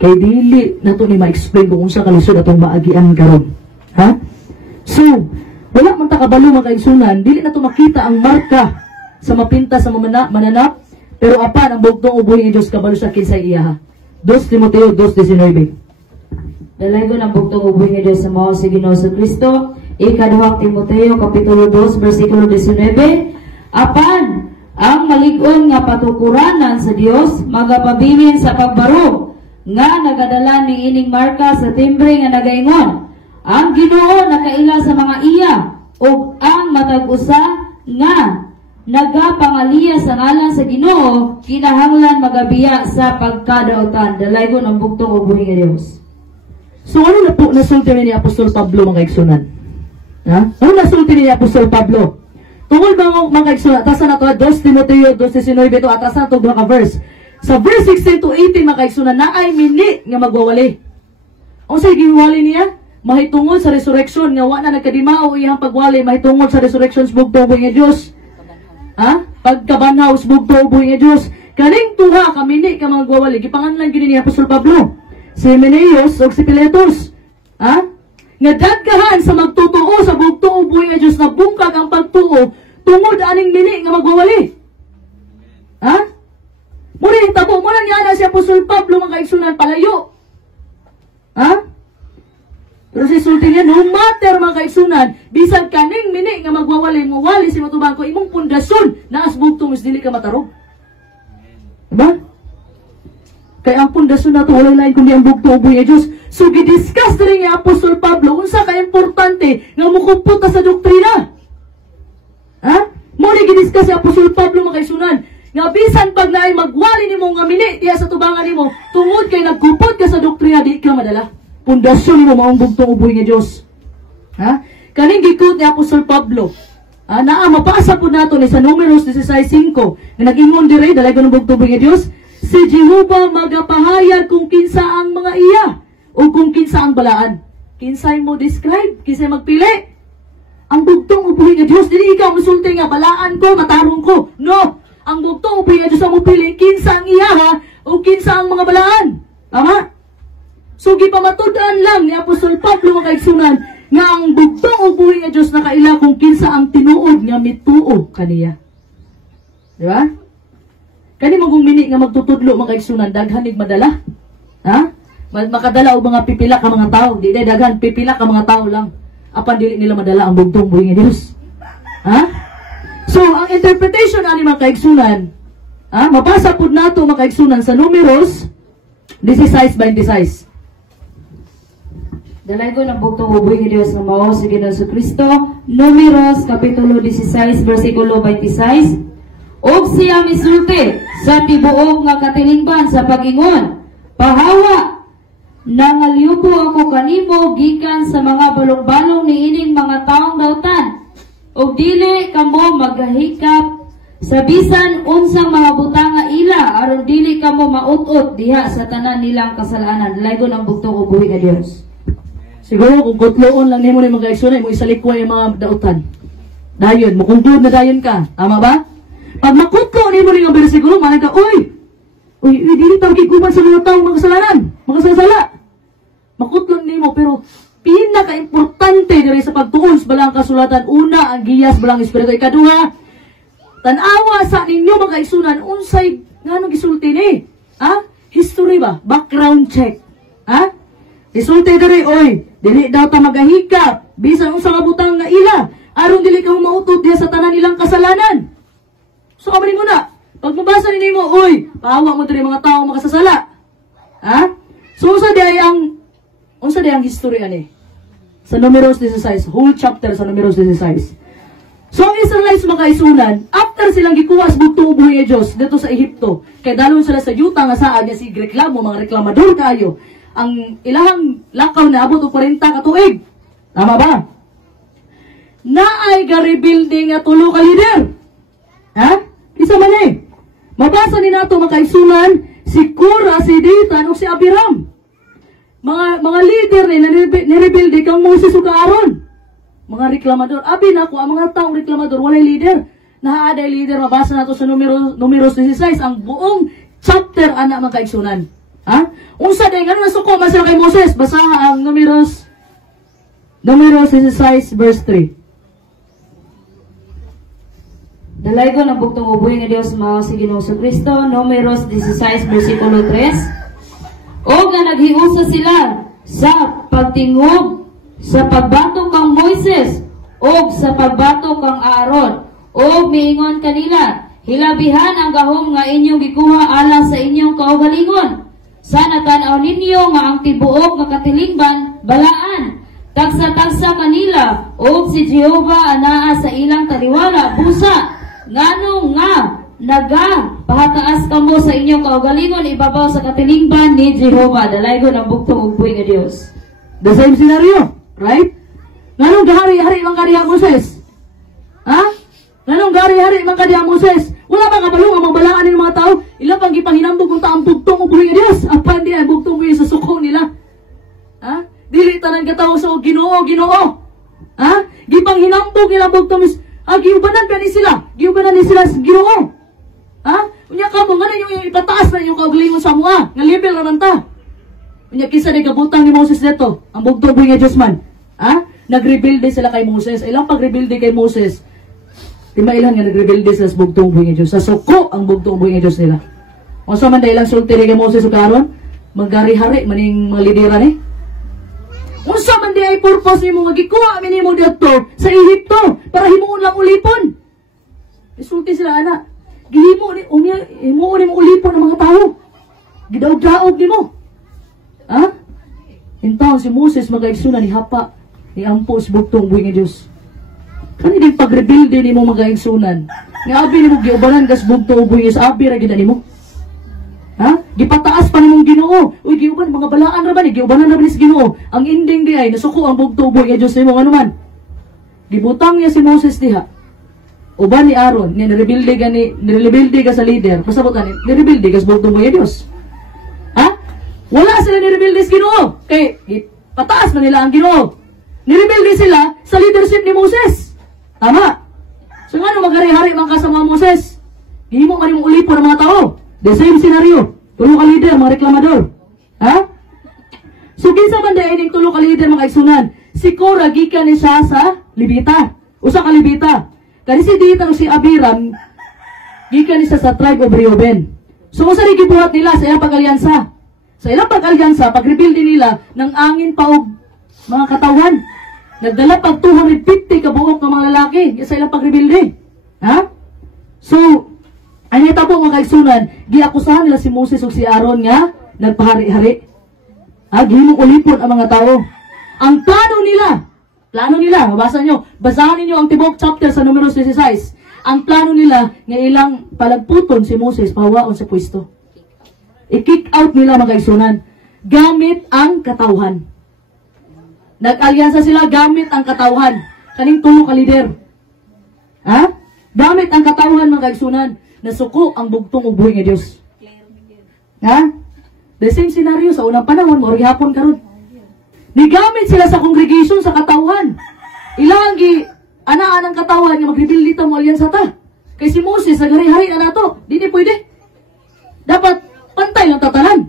Kay dili nato ni ma-explain kung unsa kalisod atong maagian karon. Ha? So, wala man ta kabalo mga kaigsunan, dili nato makita ang marka sa mapinta sa mananap, pero apan ang bugtong buhay nga Diyos kabalo sa kinsay iya. 2 Timoteo 2:19. Dalaygo ng bugtong uboy nga Diyos sa mga si Ginoo sa Kristo. Ikaduhang Timoteo kapitulo 2 versikulo 19. Apan ang malig-on nga patukuranan sa Dios magapabilin sa pagbaro nga nagadala ning ining marka sa timbre nga nagaingon. Ang Ginoo nakaila sa mga iya ug ang matag-usa nga nagapangaliya sa ngalan sa Ginoo kinahanglan magabiya sa pagkadaotan. Dalaygo ng bugtong uboy nga Dios. So ano na po nasulti ni Apostol Pablo mga kaigsunan? Ha? Ano nasulti ni Apostol Pablo? Tungkol ba mga kaigsunan? Atasan na ito, 2 Timoteo 2:19 ito, atasan na ito mga verse. Sa verse 16 to 18 mga kaigsunan, na ay mini nga magwawali. O sa ginwali niya? Mahitungod sa resurrection, nga wala nagkadimao iyang pagwali, mahitungod sa resurrection sa bugtong buhay nga Diyos. Ha? Pagkabanhaw sa bugtong buhay nga Diyos. Kaning tuha ka mini ka magwawali. Gipanganlan gini ni Apostol Pablo. Si Himeneus o si Piletos, ha? Nga dagkahan sa magtutuo sa bugtong buhay nga Diyos na bungkag ang pagtuo tungod aning mini nga magwawali. Ha? Muli, tabo mo lang yan si Apostol Pablo mga kaigsunan palayo. Ha? Pero si sulti niya, no matter mga kaigsunan, bisag kaning mini nga magwawali, mawali si matubang ko, imong pundasyon na as bugtong is dili ka matarog. Diba? Kaya ang pundasyon na ito, wala lain kundi ang bugtong buhay nga Diyos. So, gidiscuss na rin yung Apostol Pablo kung sa ka-importante nga mukupot sa doktrina. Ha? Muli gidiscuss yung Apostol Pablo makaisunan. Nga bisan pag naay magwali ni mo nga mili, tiya sa tubangan ni mo, tungod kay nagkupot ka sa doktrina, di ka madala. Pundasyon ni mo, maong bugtong buhay nga Diyos. Ha? Kaning gikot ni Apostol Pablo. Mapasa po nato ni sa Numeros 16:5 na nag-ingon dire, dalay ko ng bugtong buhay nga Diyos. Si Jehovah magapahayag kung kinsa ang mga iya o kung kinsa ang balaan. Kinsay mo describe, kinsay magpili. Ang bugtong ubuhi nga Diyos, dili ikaw musulti nga balaan ko, matarong ko. No, ang bugtong ubuhi nga Diyos ang mupili, kinsa ang iya ha o kinsa ang mga balaan. Tama? So gipamatudan lang ni Apostol Pablo mga kaigsunan nga ang bugtong ubuhi nga Diyos nakaila kung kinsa ang tinuod nga mituo kaniya. Di ba? Kani magong mini nga magtutudlo mga kaigsunan, daghanig madala. Ha? Makadala og mga pipila ka mga tao, di na daghan, pipila ka mga tao lang. Apan dili nila madala ang bugtong buhi nga Dios. Ha? So ang interpretation ani mga kaigsunan, mabasa pud nato mga kaigsunan sa Números 16:26. Dalay ko ng bugtong buhi nga Dios nga mao si Ginoong Kristo. Números kapitulo 16 bersikulo 26. Og siya misulti sa tibuok nga katilingban sa pagingon, pahawa nangaliupo ako kanimo gikan sa mga balong-balong niining mga taong dautan, ug dili kamo maghahikap sa bisan unsang mga butanga ila aron dili kamo maut-ut diha sa tanan nilang kasalanan. Laygon ang bugtong buhi nga Dios. Siguro kung kutloon lang nimo ni mga igsoon mo isalikway ang mga dautan. Dayon mo conclude na dayon ka. Tama ba? Pag makutlo nimo ni nga bersikulo man ka, uy, dili ta giguman sa mga taong makasalanan, makasasala. Makutlon nimo pero pinaka-importante diri sa pagtuon sa balang kasulatan, una ang giyas balang espiritu, ikaduha tan-awa sa ninyo mga igsunan unsay nganong gisulti ni, history ba, background check, isulti diri, oy, dili daw ta magahikap bisan unsa nga butang nga ila aron dili ka mautot diha sa tanan nilang kasalanan. So kamo muna pag mabasa ninyo, oy, paawa mo diri mga tawo makasasala, so unsa di ang history ani sa Números 16, whole chapter sa Números 16. So ang Israelites mga isunan, after silang gikuha sa bugtong buhi nga Dios dito sa Ehipto, kay dalon sila sa yuta nga saan niya si reklamo, mga reklamador kayo, ang ilahang lakaw na abot og 40 ka tuig. Tama ba? Naay ga rebuilding nga tulo ka leader. Isa man mabasa ni nato mga isunan, si Korah, si Dathan ug si Abiram. Mga leader ni rebuild kang Moses ug Aaron. Mga reklamador. Abi nako ang mga taong reklamador walay leader. Naaday leader, mabasa nato sa Números 16 ang buong chapter ana mga kaigsunan. Unsa day ngano nasuko man sila kay Moses? Basaha ang Números 16 verse 3. Dalay ko ng bugtong buhi nga Dios mao si Ginoong Kristo. Números 16 bersikulo 3. O nga naghiusa sila sa pagtingog sa pagbatok kang Moises o sa pagbatok kang Aaron o miingon kanila, hilabihan ang gahom nga inyong gikuha alang sa inyong kaugalingon. Sana tan-aw ninyo nga ang tibuok nga katilingban balaan, tagsa-tagsa kanila o si Jehova anaa sa ilang taliwala busa, nganong nga pahataas kamo sa inyong kaugalingon ibabaw sa katilingban ni Jehova. Dalaygon ang bugtong buhi nga Dios. The same scenario, right? Nganong gahari-hari man kadiya Moses? Nganong gahari-hari man kadiya Moses? Wala ba kabalong ang mabalaan ng mga tao? Ila pang gipahinambog kung taang bugtong buhi nga Dios. Apan di ang bugtong buhi sa suko nila. Dili tanan katawo sa Ginoo. Gipanghinambog nila bugtong giubanan pa ni sila. Giubanan ni sila sa Ginoo. Unya ka mo, nga yung ipataas na yung kaugalingon sa mga. Nga level na nanta. Unya kisa na kabutang ni Moses dito. Ang bugtong buhi nga Diyos man. Nag-rebuild sila kay Moses. Ilang pag-rebuild kay Moses? Tima ilang nga nag-rebuild sila sa bugtong buhi nga Diyos. Sa suko ang bugtong buhi nga Diyos nila. O sa man dahil lang sulti kay Moses o Aaron, magari-hari maning mga lideran Unsa man di ay purpose ni mo nga gikuha mi nimo dito sa Ehipto para himuon lang ulipon. Isulti sila ana. Gihimo ni himuon nimo ulipon ng mga tao. Gidaog-daog nimo. Hintaw si Moses magaigsunan ni hapa ni ampos bugtong buhi nga Dios. Kani din pag-rebuild nimo magaigsunan. Nga abi nimo giubanan gas bugtong buhi nga abi ra gid nimo. Gipataas pa nimong Ginoo. Uy, giuban mga balaan ra ba ni giubanan ra ba ni Ginoo. Ang ending di ay nasuko ang bugtong buhi nga Dios nimo ano man. Gibutang niya si Moses diha. Uban ni Aaron, nirebuild ka sa leader. Pasabot ani, nirebuild ka sa bugtong buhi nga Dios. Wala sila nirebuild sa Ginoo. Kay pataas na nila ang Ginoo. Nirebuild sila sa leadership ni Moses. Tama. So ngano magari-hari man ka sa mga Moses? Gihimo man imong ulipon ang mga tao. The same scenario. Tulo ka leader, mga reklamador. So, kinsa man dahil yung tulo ka leader, mga igsunan. Si Korah, gikan ni siya sa Libita. Usa ka Libita. Kani si Dathan o si Abiram, gikan ni siya sa tribe of Reuben. So, usa rin gibuhat nila sa iyang pag-alyansa. Sa ilang pag-alyansa, pag-rebuild nila ng angin pa og mga katawan. Nagdala pag 250 kabuok ng mga lalaki sa ilang pag-rebuild. Ha? So, ay natabo mga kaigsunan, giakusahan nila si Moses o si Aaron nga nagpahari-hari. Gihimong ulipon ang mga tao. Ang plano nila, mabasa nyo, basahan niyo ang tibok chapter sa numero 16. Ang plano nila nga ilang palagputon si Moses pahawaon sa pwesto. I-kick out nila mga kaigsunan gamit ang katawhan. Nag-alyansa sila gamit ang katawhan. Kaning tulo ka lider. Ha? Gamit ang katawhan mga kaigsunan. Nasuko ang bugtong ug buhi nga Dios. Ha? The same scenario sa unang panahon, maurag hapon karon. Nigamit sila sa congregation sa katawhan. Ilang anaan ang katawhan nga magrebuild dito mo alyansa ta. Kay si Moses naghari-hari na nato. Di pwede. Dapat pantay lang tatanan.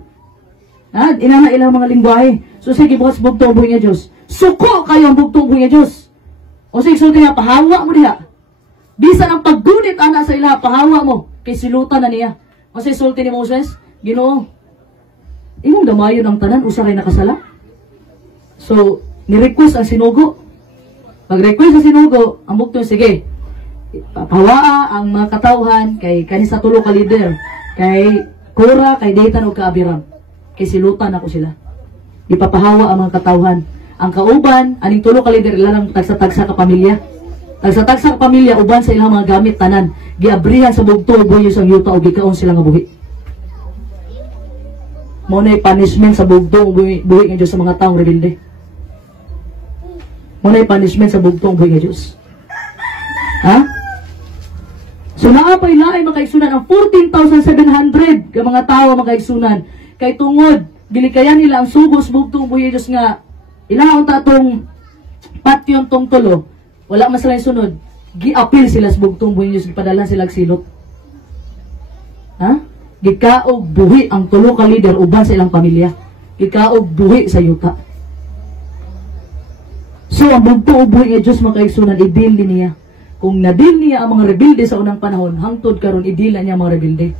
Ha? Inana ilang mga lingwahe. So sige bukas bugtong buhi nga Dios. Suko kayo ang bugtong buhi nga Dios. O sige sulti nga pahawa mo diha. Bisan ang paggunit ana sa ila pahawa mo kay silutan na niya. O sige sulti ni Moses, Ginoo. Imong damayon ang tanan usa kay nakasala. So ni-request ang sinugo. Pag-request sa sinugo, ang bugtong sige. Papawaa ang mga katawhan kay kanisa tulo ka leader. Kay Kora, kay Datan o kaabiram. Kay silutan ako sila. Ipapahawa ang mga katawhan. Ang kauban, aning tulo ka leader ilang tagsa-tagsa ka pamilya. Tagsa-tagsa ka pamilya, uban sa ilang mga gamit tanan. Giabrihan sa bugto, buhiyos ang yuta o gikaon sila nga buhi. Muna'y punishment sa bugto, buhi nga Diyos sa mga taong rebelde. Muna'y punishment sa bugto, buhi nga Diyos. Ha? So naapay laay mga kaigsunan ang 14,700 ka mga tao mga kaigsunan. Kay tungod, gilikayan nila ang subos bugtong buhi Diyos nga ilahon tatong patyon tong tulo. Wala mas lang sunod. Gi-appeal sila sa bugtong buhi Diyos. Gipadalan sila silot. Ha? Gikaog buhi ang tulo ka leader uban sa ilang pamilya. Gikaog buhi sa yuta. So ang bugtong buhi nga Diyos mga kaigsunan, i-deal din niya. Kung na-deal niya ang mga rebelde sa unang panahon, hangtod karon i-deal na niya ang mga rebelde.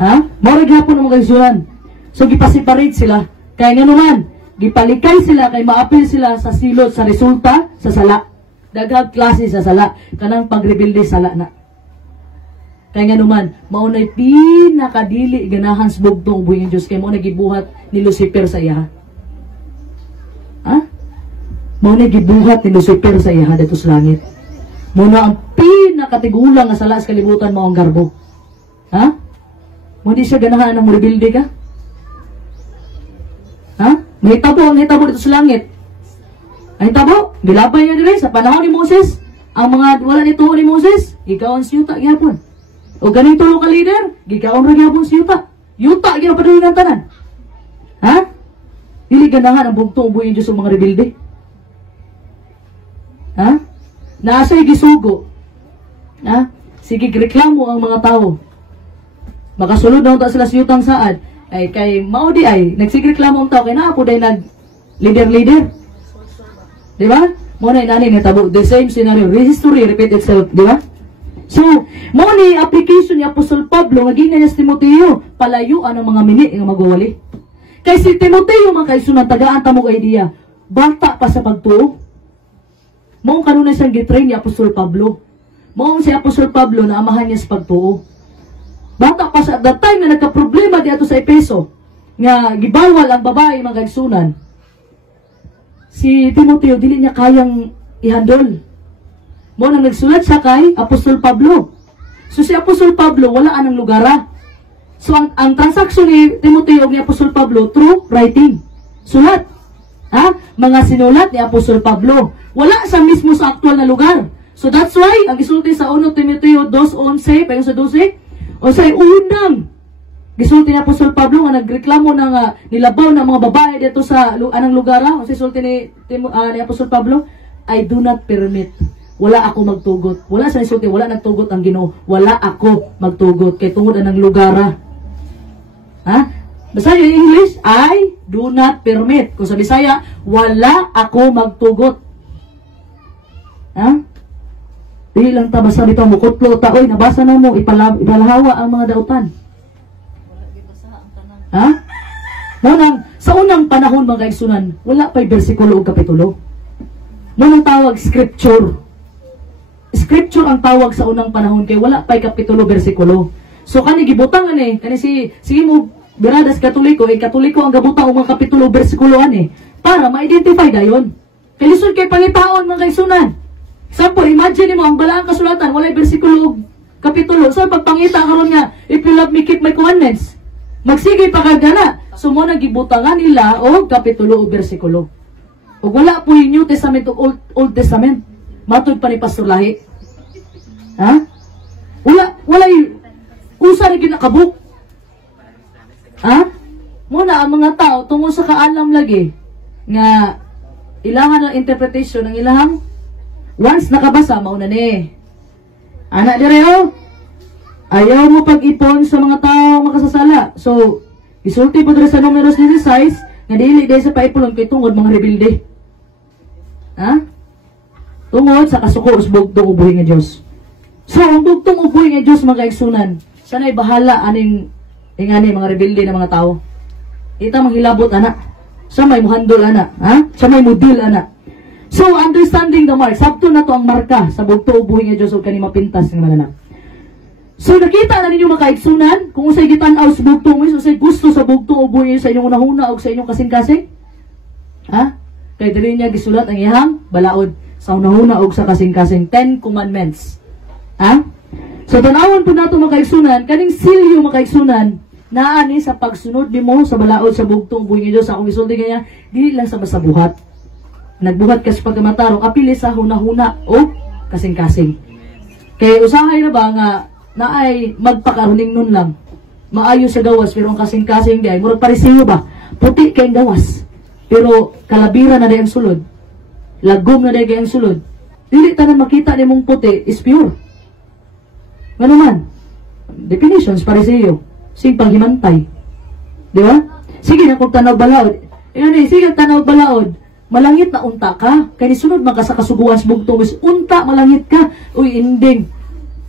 Ha? Maurag hapon ang mga kaigsunan. So gipaseparate sila. Kaya nga naman, gipalikay sila kay maapil sila sa silot sa resulta sa sala. Daghang klase sa sala. Kanang pagrebelde sala na. Kaya nga naman, maunay pinakadili ganahan sa bugtong buhi ng Diyos. Kaya maunay gibuhat ni Lucifer sa iya. Ha? Maunay gibuhat ni Lucifer sa iya dito sa langit. Muna ang pinakatigulang nga sala sa kalibutan mo ang garbo. Ha? Hindi siya ganahan ng rebuilde ka? Ha? Nahitabo dito sa langit. Nahitabo? Gilabay niya rin sa panahon ni Moses. Ang mga wala nito ni Moses, gikaon si Yuta gyapon. O ganito lo ka leader, gikaon ra gyapon si Yuta. Yuta ginapadulong ng tanan. Ha? Dili ganahan ang bugtong buhi Diyos sa mga rebuilde. Ha? Naasa'y gisugo. Ha? Sige, reklamo ang mga tao. Makasulod na unta sila sa yutang saad. Ay, kay maudi ay, nagsigreklamo ang tao. Kaya na ako dahil nag-leader. Di ba? Muna inani nga tabo. The same scenario. History repeat itself. Di ba? So, muna application ni Apostol Pablo nga gingan niya si Timoteo. Palayuan ang mga mini nga magwawali. Kay si Timoteo mga kaisunan, tagaan tamo kay idea. Bata pa sa pagtuo. Maong kanunay siyang gitrain ni Apostol Pablo. Maong si Apostol Pablo na amahan niya sa pagtuo. Bata pa sa that time na nagka-problema dito sa Epeso, nga gibawal ang babae mga kaigsunan. Si Timoteo, dili niya kayang ihandol. Mo nang nagsulat siya kay Apostol Pablo. So si Apostol Pablo, wala anang lugara. So ang transaksyon ni Timoteo ni Apostol Pablo, through writing. Sulat. Ha? Mga sinulat ni Apostol Pablo. Wala sa mismo sa aktual na lugar. So that's why, ang gisulti sa 1 Timoteo 2:11, payon sa 12, o sa unang gisulti ni Apostol Pablo nga nagreklamo na nga nilabaw ng mga babae dito sa anang lugar, o sa gisulti ni Apostol Pablo, I do not permit. Wala ako magtugot. Wala sa gisulti, wala nagtugot ang Ginoo. Wala ako magtugot kay tungod anang lugar. Ha? Basta yung English, I do not permit. Kung sa Bisaya, wala ako magtugot. Ha? Dili lang ta basta dito mukutlo ta, oy nabasa na mo ipalahawa ang mga dautan. Ha? Sa unang panahon mga kaigsunan, wala pa'y bersikulo o kapitulo. Munang tawag scripture. Scripture ang tawag sa unang panahon kay wala pa'y kapitulo bersikulo. So kani gibutangan kani sige mo biradas katoliko katoliko ang gabutang og mga kapitulo bersikulo para ma-identify dayon. Kay lisod kay pangitaon mga kaigsunan. Sample, imagine mo ang balaang kasulatan walay bersikulo o kapitulo. So pagpangita karon nga, if you love me, keep my commandments. Magsige pa kagana. So mo nagibutangan nila o kapitulo o bersikulo. O wala po yung New Testament o Old Testament. Matod pa ni Pastor Lahi. Ha? Wala yung usa na ginakabuk. Ha? Muna ang mga tao tungo sa kaalam lagi nga ilangan ng interpretation ng ilahang once nakabasa mauna ni. Anak direo, ayaw mo pag-ipon sa mga tao makasasala. So, isulti po sa numeros 16, nga dili dahil sa paipulong kay tungod mga rebelde. Ha? Tungod sa kasuko us bugtong ubuhi nga Diyos. So, ang bugtong ubuhi nga Diyos mga kaigsunan, sana'y bahala aning ingani mga rebelde na mga tao. Ita manghilabot anak. Sa may muhandol anak. Ha? Sa may mudil anak. So, understanding the mark. Sabto na to ang marka sa bugto ubuhi nga Diyos o kanima pintas ng mga anak. So, nakita na ninyo mga kaigsunan kung usay gitanaw sa bugto mo, usay gusto sa bugto ubuhi sa inyong unahuna o sa inyong kasing-kasing. Ha? Kaya dali niya gisulat ang ihang balaod sa unahuna o sa kasing-kasing 10 commandments. Ha? So, tanawon po nato mga kaigsunan, kaning silyo mga kaigsunan, naani sa pagsunod ni mo sa balaod sa bugto ubuhi nga Diyos. Akong isulti kanya, dili lang sa masabuhat. Nagbuhat ka sa pagkamatarong, apili sa hunahuna o kasing-kasing. Kaya usahay na ba nga na ay magpakaruning nun lang. Maayo sa gawas, pero ang kasing-kasing di ay, murag parisiyo ba? Puti kayong gawas. Pero kalabira na di ang sulod. Lagom na di ang sulod. Dili tanan makita ni mong puti is pure. Ano man? Definitions, parisiyo. Sing panghimantay. Di ba? Sige na kung tanaw balaod. Sige tanaw balaod. Malangit na unta ka. Kaya nisunod maka sa kasuguan sa bugtong is unta, malangit ka. Uy, inding.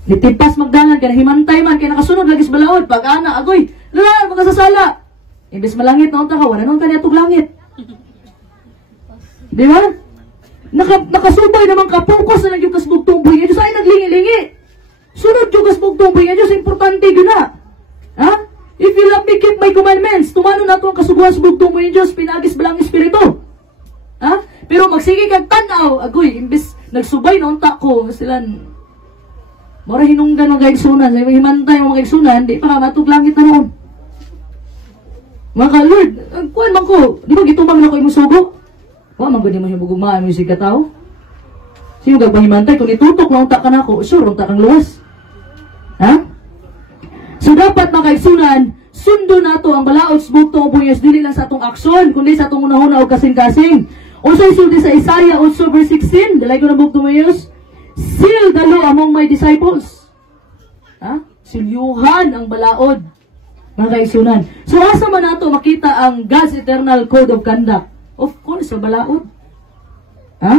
Nitipas magdalan ka, himantay man, kaya nakasunod lagi sa balaod. Pag ana, agoy, lalaan, magkasasala. Imbes malangit na unta ka, wala nung kanya itong langit. Di ba? Nakasubay naman ka, focus na lang yung kasbugtong buhay. Diyos ay naglingi-lingi. Sunod yung kasbugtong buhay. Diyos, importante yun na. Ha? If you love me, keep my commandments. Tumano na ito ang kasuguan sa bugtong buhay. Diyos, pinagis balang espiritu. Ha? Pero magsige kag tanaw, agoy, imbes nagsubay na unta ko, sila mora hinunggan ng kaigsunan, sa himantay ng mga kaigsunan, di pa ka matug langit na noon. Mga Lord, kuhan man ko, di ba gitumang na ko yung sugo? Wa, man gani mo yung buguma, yung siga tao. Sino gagpahimantay, kung itutok na unta ka na ako, sure, unta kang luwas. Ha? So dapat mga kaigsunan, sundo na to ang balaod sa bugtong ubuyas, dili lang sa atong aksyon, kundi sa atong unahuna o kasing-kasing. O sa isulti sa Isaiah 8 verse 16, dalay ko na bugtong ubuyas, seal the law among my disciples. Ha? Silyuhan ang balaod, mga kaigsunan. So asa man nato makita ang God's eternal code of conduct? Of course, sa balaod. Ha?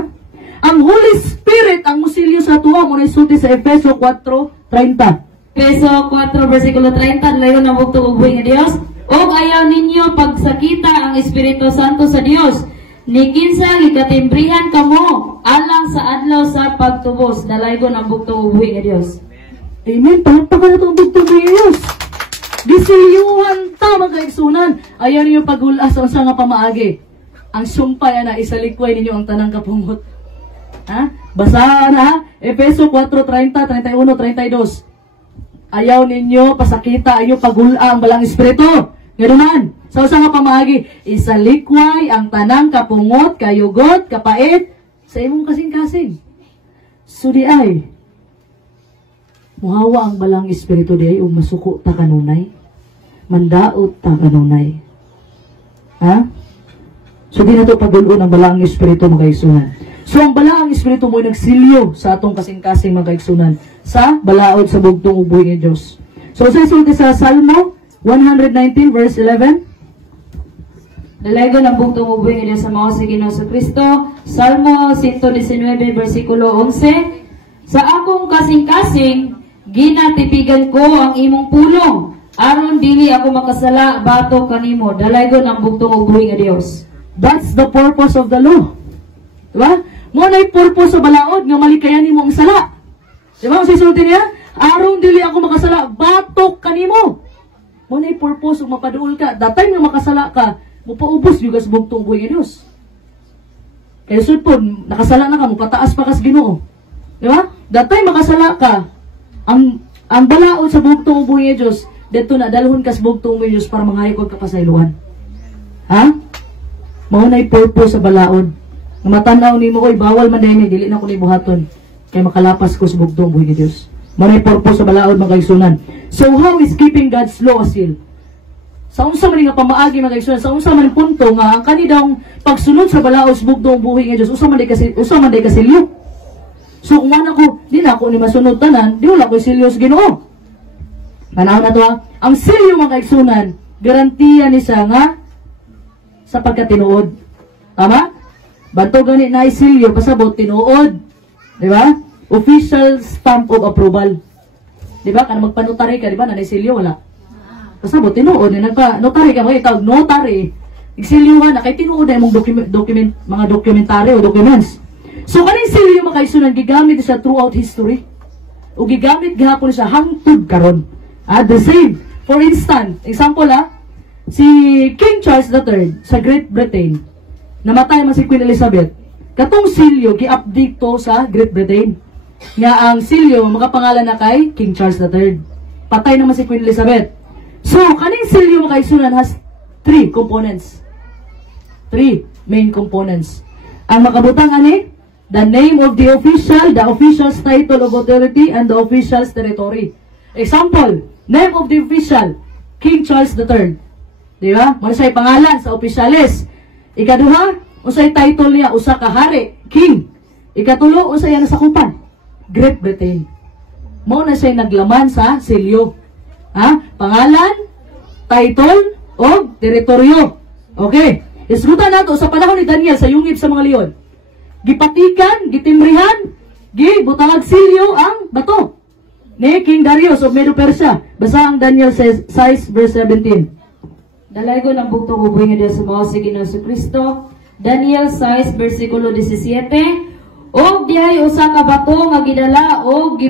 Ang Holy Spirit ang musilyo sa tuwa mo na isulti sa Efeso 4:30. Efeso 4 versikulo 30, layo na bugtong ubuhi nga Dios. Og ayaw ninyo pagsakita ang Espiritu Santo sa Dios. Ni kinsa gikatimbrihan kamo alang sa adlaw sa pagtubos. Dalaygon ang bugtong ubuhi nga Dios. Amen. Palagpakan na ito ang bugtong ubuhi nga Dios. Bisilyuhan ta mga kaigsunan. Ayaw ninyo pag-ulas sa nga pamaagi. Ang sumpay na isalikway ninyo ang tanang kapungot. Ha? Basahan ha? Efeso 4:30, 31, 32. Ayaw ninyo pasakita ayaw pagula ang balang espiritu. Ngayon sa usa nga pamaagi, isalikway ang tanang kapungot, kayugot, kapait sa imong kasing-kasing. So di ay muhawa ang balang espiritu di ay ug masuko ta kanunay. Mandaot ta kanunay. Ha? So di na to pagulon ang balang espiritu mga kaigsunan. So ang balaang espiritu mo nagsilyo sa atong kasing-kasing mga kaigsunan sa balaod sa bugtong ubuhi nga Dios. So sa isulti sa Salmo 119 verse 11. Dalaygon ang bugtong ubuhi nga Dios sa mao sa Ginoo sa Kristo. Salmo 119 versikulo 11. Sa akong kasing-kasing ginatipigan ko ang imong pulong. aron dili ako makasala batok kanimo, dalaygon ang bugtong ug buhi nga Dios. That's the purpose of the law. Diba? Mo na purpose sa balaod nga malikayan nimo ang sala. Diba? Ang sisulti niya, aron dili ako makasala batok kanimo. Mo na purpose ug mapaduol ka. That time nga makasala ka, mupaubos yung gas bugtong buhi nga Dios. Kaya sud po, nakasala na ka, mupataas pa kas Ginoo. Diba? That time makasala ka, ang balaod sa bugtong buhi nga Dios, dito na dalhon kas bugtong buhi nga Dios para mangayod ka sa iluhan. Ha? Mao na purpose sa balaod. Nga matanaw nimo koy bawal man dinhi, dili na ko ni buhaton kay makalapas ko sa bugtong buhi nga Dios. Mao na purpose sa balaod mga kaigsunan. So how is keeping God's law a seal? Sa unsa man nga pamaagi mga kaigsunan, sa unsa man punto nga ang kanidang pagsunod sa balaod sa bugtong buhi nga Dios, usa man day kasilyo. So kung ana ko, di na ako ni masunod tanan, di wala ko silyo sa Ginoo. Manaw na to ha. Ang silyo mga kaigsunan, garantiya ni sa nga sa pagkatinuod. Tama? Banto gani na isilyo pasabot tinuod. Di ba? Official stamp of approval. Di ba? Kana magpanotary ka, di ba? Na isilyo wala. Pasabot tinuod ni nagpa-notary ka, mga itawag notary. Igsilyo ka na kay tinuod ay mong mga dokumentary o documents. So kaning silyo mga kaigsunan gigamit siya throughout history. O gigamit gihapon siya hangtod karon. The same. For instance, example si King Charles III sa Great Britain, namatay man si Queen Elizabeth. Katong silyo gi-update to sa Great Britain. Nga ang silyo makapangalan na kay King Charles III. Patay naman si Queen Elizabeth. So kaning silyo mga kaigsunan has 3 components. 3 main components. Ang makabutang ani, the name of the official's title of authority, and the official's territory. Example, name of the official, King Charles III. Di ba? Muna siya'y pangalan sa opisyalis. Ikaduha, usay title niya, usa ka hari, king. Ikatulo, usay yan sa kupan, Great Britain. Muna siya'y naglaman sa silyo. Pangalan, title, o teritoryo. Okay. Isgutan nato sa panahon ni Daniel sa yungib sa mga leon. Gipatikan, gitimrihan, gibutangag silyo ang bato ni King Darius of Medo-Persia. Basa ang Daniel 6 verse 17. Dalaygon ang bugtong ug buhi nga Dios sa mao si Ginoo Kristo. Daniel 6 versikulo 17. Og dihay usa ka bato nga gidala og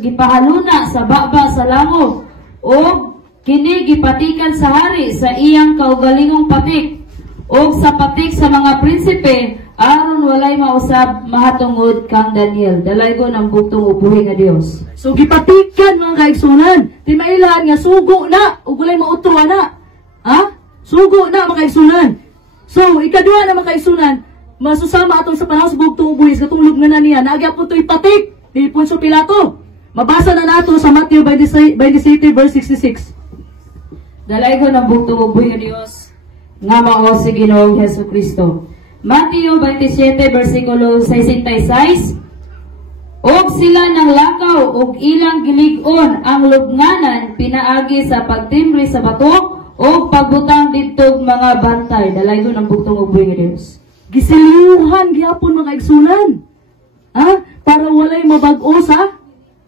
gipahaluna sa baba sa langub, og kini gipatikan sa hari sa iyang kaugalingong patik, og sa patik sa mga prinsipe, aron walay mausab mahatungod kang Daniel. Dalaygon ang bugtong ug buhi nga Dios. So gipatikan mga kaigsunan, timailan nga sugo na ug walay mautro na. Sugo na mga kaigsunan. So ikaduha na mga kaigsunan, masusama atong sa panahon sa bugtong buhis katong lubngan na niya, nagyapon to'y patik ni Poncio Pilato. Mabasa na nato sa Matthew 27 verse 66. Dalaygon ang bugtong ug buhi nga Dios nga mao si Ginoong Hesukristo. Matthew 27 versikulo 66. Og sila nang lakaw og ilang gilig-on ang lubnganan pinaagi sa pagtimbre sa bato o pagbutang didtog mga bantay. Dalaygon ang bugtong ug buhi nga Dios. Gisilyuhan gyapon mga kaigsunan. Para walay mabag-o sa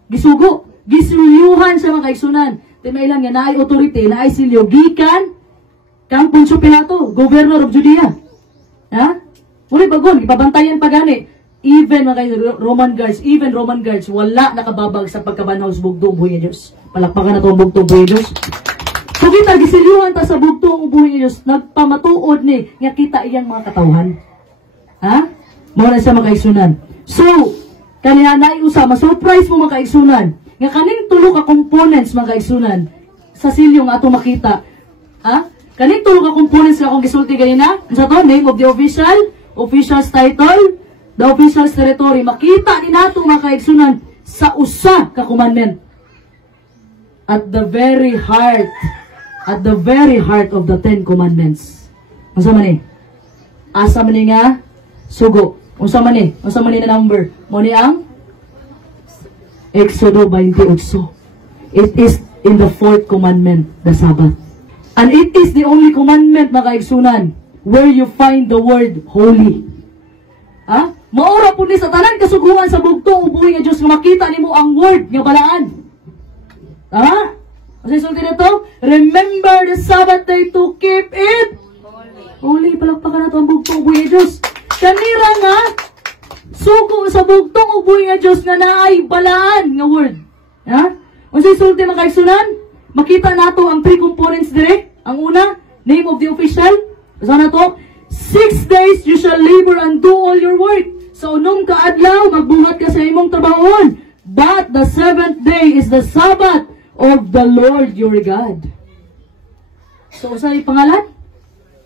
gisugo. Gisilyuhan sa mga kaigsunan. Timailan nga naay authority, naay silyo gikan kang Poncio Pilato, governor of Judea. Muli bagon, ipabantayan pa gani. Even mga Roman guards, wala nakababag sa pagkabanhaw sa bugtong buhi nga Dios. Palakpakan na itong bugtong buhi nga Dios. So kita gisilyuhan ta sa bugtong buhi nga Dios, nagpamatuod ni nga kita iyang mga katawhan. Mao na sa mga kaigsunan. So kaniya na usa ma-surprise mo mga kaigsunan nga kaning tulo ka components mga kaigsunan sa silyo nga ato makita. Kaning tulo ka components nga akong gisulti ganina, unsa to? Name of the official's title, the official's territory. Makita din nato mga kaigsunan sa usa ka commandment. At the very heart of the 10 commandments. Unsa man ni? Asa man ni nga sugo? Unsa man ni na number? Mo ni ang Exodo 28. It is in the 4th commandment, the Sabbath. And it is the only commandment mga kaigsunan where you find the word holy. Maura po ni sa tanan kasuguan sa bugtong ubuhi nga Diyos nga makita nimo ang word nga balaan. Kasi sulti na to, Remember the Sabbath day to keep it holy. Palakpakan na ito ang bugtong ubuhi nga Diyos. Kanira nga, suko sa bugtong ubuhi nga Diyos nga naay balaan nga word. Ha? Kung sa isulti makaigsunan, makita nato ang three components dire. Ang una, name of the official. Sana to, 6 days you shall labor and do all your work. Sa unong kaadlaw, magbuhat ka sa imong trabahoon. But the 7th day is the Sabbath of the Lord your God. So, sa pangalan?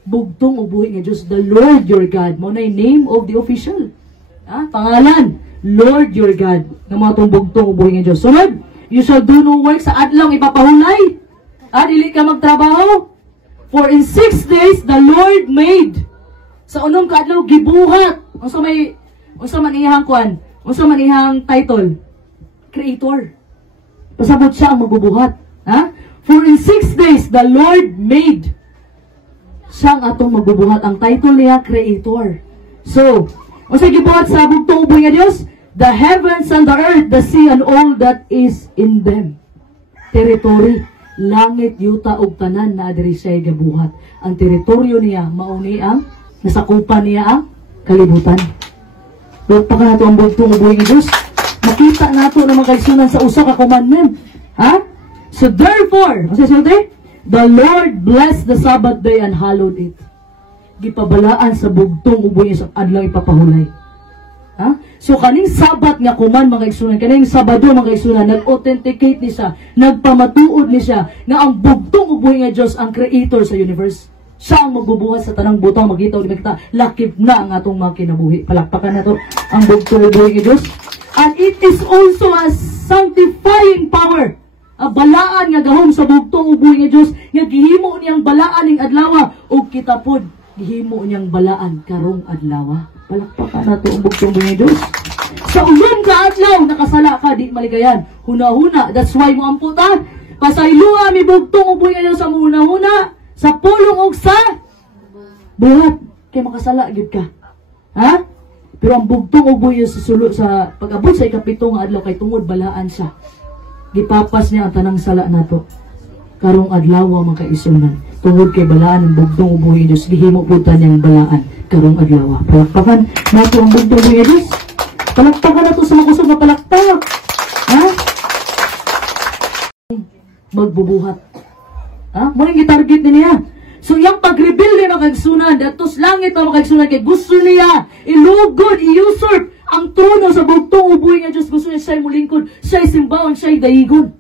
Bugtong ubuhi nga Diyos, the Lord your God. Mao na yung name of the official. Pangalan, Lord your God. Nga mga itong bugtong ubuhi nga Diyos. Sunod, you shall do no work sa adlaw ipapahulay. Dili ka magtrabaho. For in 6 days the Lord made. Sa unong kaadlaw gibuhat. Unsa man iyang kwan? Unsa man iyang title? Creator. Pasabot siya ang magbubuhat. For in 6 days the Lord made. Siyang atong magbubuhat. Ang title niya, Creator. So, unsa gibuhat sa bugtong ubuhi nga Dios? The heavens and the earth, the sea and all that is in them. Territory, langit, yuta ug tanan na adiri siya gibuhat. Ang teritoryo niya mauni ang nasakupan niya ang kalibutan. Pagka nato ang bugtong ubuhi nga Dios, makita nato na magkaigsunan sa usa ka commandment. So therefore, the Lord blessed the Sabbath day and hallowed it. Gipabalaan sa bugtong ubuhi sa adlaw ipapahulay. So kaning Sabat nga kuman mga igsunan, kaning Sabado mga igsunan, nag-authenticate ni siya, nagpamatuod ni siya nga ang bugtong ubuhi nga Dios ang creator sa universe. Siya ang magbubuhat sa tanang butang, magita o di makita, lakip na ang atong mga kinabuhi. Palakpakan na to ang bugtong ubuhi nga Dios. And it is also a sanctifying power. A balaan nga gahom sa bugtong ubuhi nga Dios, nga gihimo niyang balaan ning adlaw ug kita pod gihimo niyang balaan karong adlaw. Palakpakan na ito ang bugtong ubuhi nga Dios. Sa ulong ka adlaw, nakasala ka, di maligayan. Huna-huna, that's why mo amputa. Pasaylua mi bugtong ubuhi nga Dios sa huna-huna, sa pulong ug sa buhat. Kaya makasala, gid ka. Pero ang bugtong ubuhi sa sulo, sa pag-abot sa ikapitong adlaw, kay tungod balaan siya. Gipapas niya ang tanang sala nato. Karong adlaw mga kaisunan. Tungod kay balaan ang bugtong ubuhi Dios, gihimo pud ta niyang balaan karong adlaw. Palakpakan nato ang bugtong ubuhi Dios. Palakpakan nato sa makusog na palakpak. Magbubuhat. Mo yung gitarget niya. So yung pag-reveal ni mga kaigsunan, datos langit ang mga kaigsunan, kay gusto niya ilugod, i-usurp ang trono sa bugtong ubuhi nga Dios. Gusto niya siya'y mulingkod, siya'y simbaon, siya'y dayigon.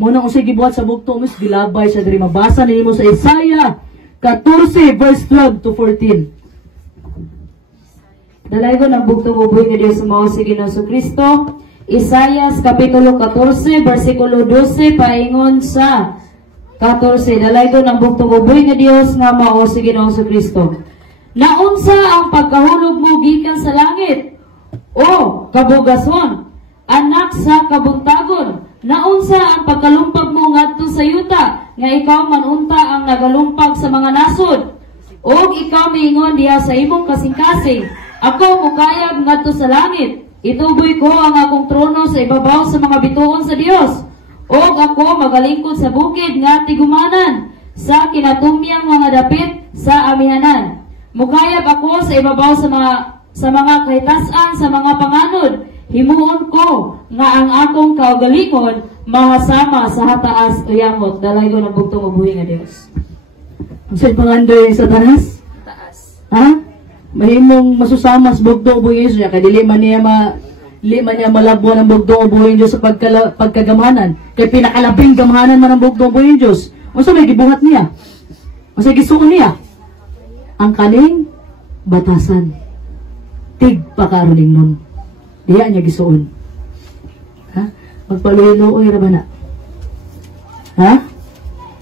Muna kung siya'y gibuhat sa bugtong, mas gilabay siya diri. Mabasa ninyo mo sa Isaiah 14 verse 12 to 14. Dalaygon ang bugtong ubuhi nga Dios sa mao si Ginoong Kristo. Isaiah kapitulo 14 bersikulo 12 paingon sa 14. Dalaygon ang bugtong ubuhi nga Dios nga mao si Ginoong Kristo. Naunsa ang pagkahulog mo gikan sa langit, o kabugason, anak sa kabuntagon? Naunsa ang pagkalumpag mo ngadto sa yuta, nga ikaw manunta ang nagalumpag sa mga nasod? O ikaw miingon diha sa imong kasing-kasing, ako mukayag ngadto sa langit, ituboy ko ang akong trono sa ibabaw sa mga bituon sa Dios. O ako magalingkod sa bukid nga tigumanan, sa kinatumyang mga dapit sa amihanan. Mukayab ako sa ibabaw sa mga kahitasan, sa mga panganod. Himuon ko nga ang akong kaugalingon mahasama sa hataas o yamot. Dalaygon ang bugtong ubuhi nga Dios. Ang sa'yo pangandoy sa tanas? Taas. Mahimong masusama sa bugtong ubuhi nga Dios. Kaya dili man niya malabuan ang bugtong ubuhi nga Dios sa pagkagamahanan. Kaya pinakalabing gamahanan man ang bugtong ubuhi nga Dios. Masa may gibuhat niya? Masa gisuon niya? Ang kaning batasan. Tigpakaroning nun. Diya niya gisuon. Magpaluloy ra ba na?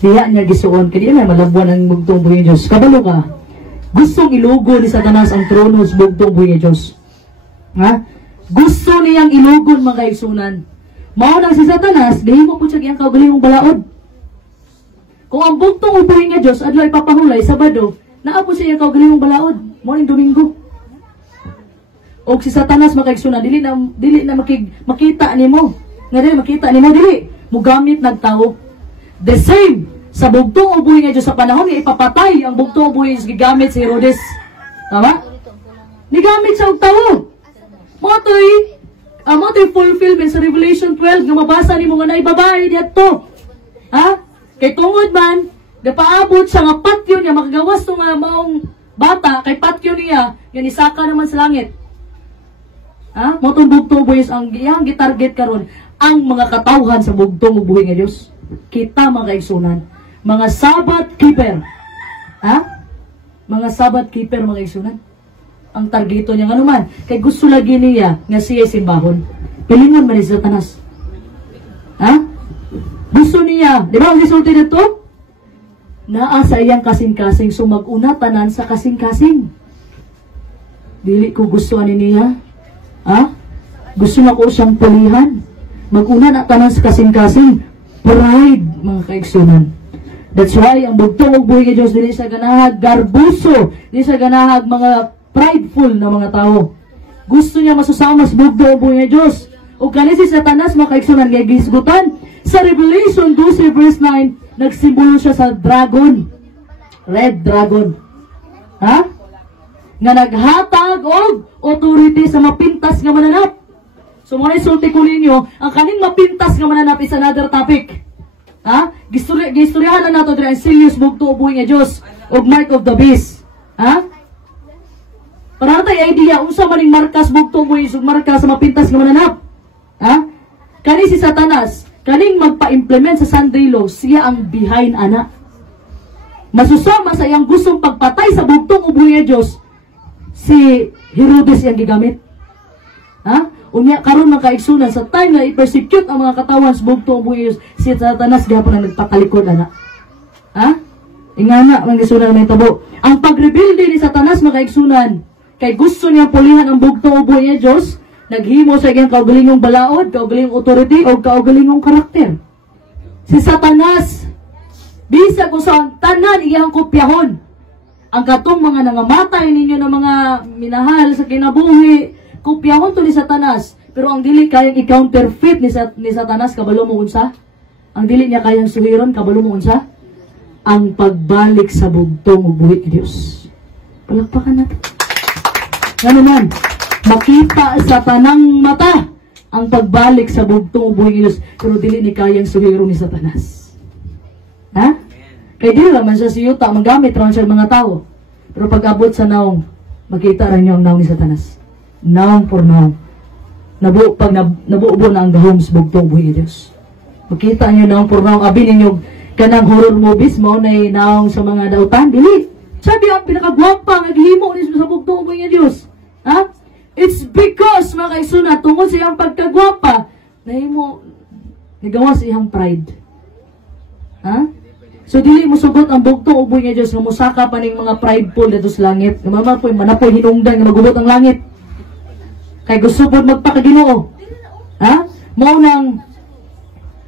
Diya niya gisuon. Kaya na malabuan ang bugtong buhay Diyos. Kabalo ka. Gustong ilugo ni Satanas ang trono sa bugtong buhay Diyos. Gusto niyang ilugon mga kaigsunan. Maunang si Satanas, dahil mo po siya kiyang kaugalingong balaod. Kung ang bugtong buhay nga Diyos, adlaw ipapahulay, Sabado, naapo siya yung kaugalingong balaod. Morning Domingo. O si Satanas makaigsunan, dili na makita nimo. Nga dili makita nimo, dili mo gamit nagtao. The same sa bugtong ubuhi nga Diyos sa panahon nga ipapatay ang bugtong ubuhi nga gigamit si Herodes. Tama? Nigamit sa og tawo. Mo to'y fulfillment sa Revelation 12 nga mabasa nimo nga naay babae didto. Ha? Kay tungod man gapaabot sa nga patyo niya makagawas tong maong bata kay patyo niya nga nisaka naman sa langit. Ha? Mo tong bugtong ubuhi ang iyang gitarget karon ang mga katawhan sa bugtong ubuhi nga Dios. Kita mga kaigsunan, mga Sabbath keeper. Ha? Mga Sabbath keeper mga kaigsunan. Ang targeto niya nga naman kay gusto lagi niya nga siya simbahon. Pilingon man ni Satanas. Ha? Gusto niya, di ba ang resulta nito? Naa sa iyang kasing-kasing sumag-una tanan sa kasing-kasing. Dili ko gusto ani niya. Ha? Gusto na ko siyang pulihan. Mag-una na tanan sa kasing-kasing. Pride, mga kaigsunan. That's why ang bugtong ug buhi nga Dios dili sa ganahag garbuso, dili sa ganahag mga prideful na mga tao. Gusto niya masusama sa bugtong ug buhi nga Dios. Ug kani si Satanas mga kaigsunan nga gisgutan sa Revelation 12 verse 9, nagsimbolo siya sa dragon. Red dragon. Ha? Nga naghatag og authority sa mapintas nga mananap. So muna isulti ko ninyo, ang kaning mapintas nga mananap is another topic. Ha? Gistoryahan na nato diri ang serious bugtong ug buhi nga Dios ug mark of the beast. Ha? Para tay idea unsa maning markas bugtong buhi ug markas sa mapintas nga mananap. Ha? Kani si Satanas, kaning magpa-implement sa Sunday law, siya ang behind ana. Masusama sa iyang gustong pagpatay sa bugtong ug buhi nga Dios, si Herodes yang gigamit. Ha? Unya karon mga kaigsunan sa time na i-persecute ang mga katawan sa bugtong ug buhi nga Dios, si Satanas gyapon ang nagpakalikod ana. Ha? Ingana ang gisunan may tabo. Ang pagrebelde ni Satanas mga kaigsunan, kay gusto niya pulihan ang bugtong ug buhi nga Dios, naghimo sa iyang kaugalingong balaod, kaugalingong authority, o kaugalingong karakter. Si Satanas, bisa kung saan tanan iyang kopyahon. Ang katong mga nangamatay ninyo ng mga minahal sa kinabuhi, kopyahon to ni Satanas. Pero ang dili kayang i-counterfeit ni Satanas, kabalo mo unsa? Ang dili niya kayang suhiron, kabalo mo unsa? Ang pagbalik sa bugtong ug buhi ni Dios. Palakpakan natin. Nga naman, makita sa tanang mata ang pagbalik sa bugtong ug buhi ni Dios, pero dili ni kayang suhiro ni Satanas. Ha? Kaya dili naman siya si Yuta, magamit raman siya mga tao. Pero pag abot sa naong, makita rin niyo ang naong ni Satanas. Naong for naong. Pag nabuubo na ang gahom sa bugtong ug buhi ni Dios. Makita niyo naong for naong, abi ninyo kanang horror movies, mao na naong sa mga dautan, dili. Sabi ang pinakagwapa, naghimo ni sa bugtong ug buhi ni Dios. Ha? It's because, mga kaigsunan, tungkol sa iyang pagkagwapa, nagawa sa iyang pride. Ha? So, dili mo sugot ang bugtong ug buhi nga Dios nga musaka pa ning mga prideful dito sa langit. Nga mamapoy, manapoy hinungdan nga magubot ang langit. Kay gusto po magpakaginoo. Ha? Mao nang,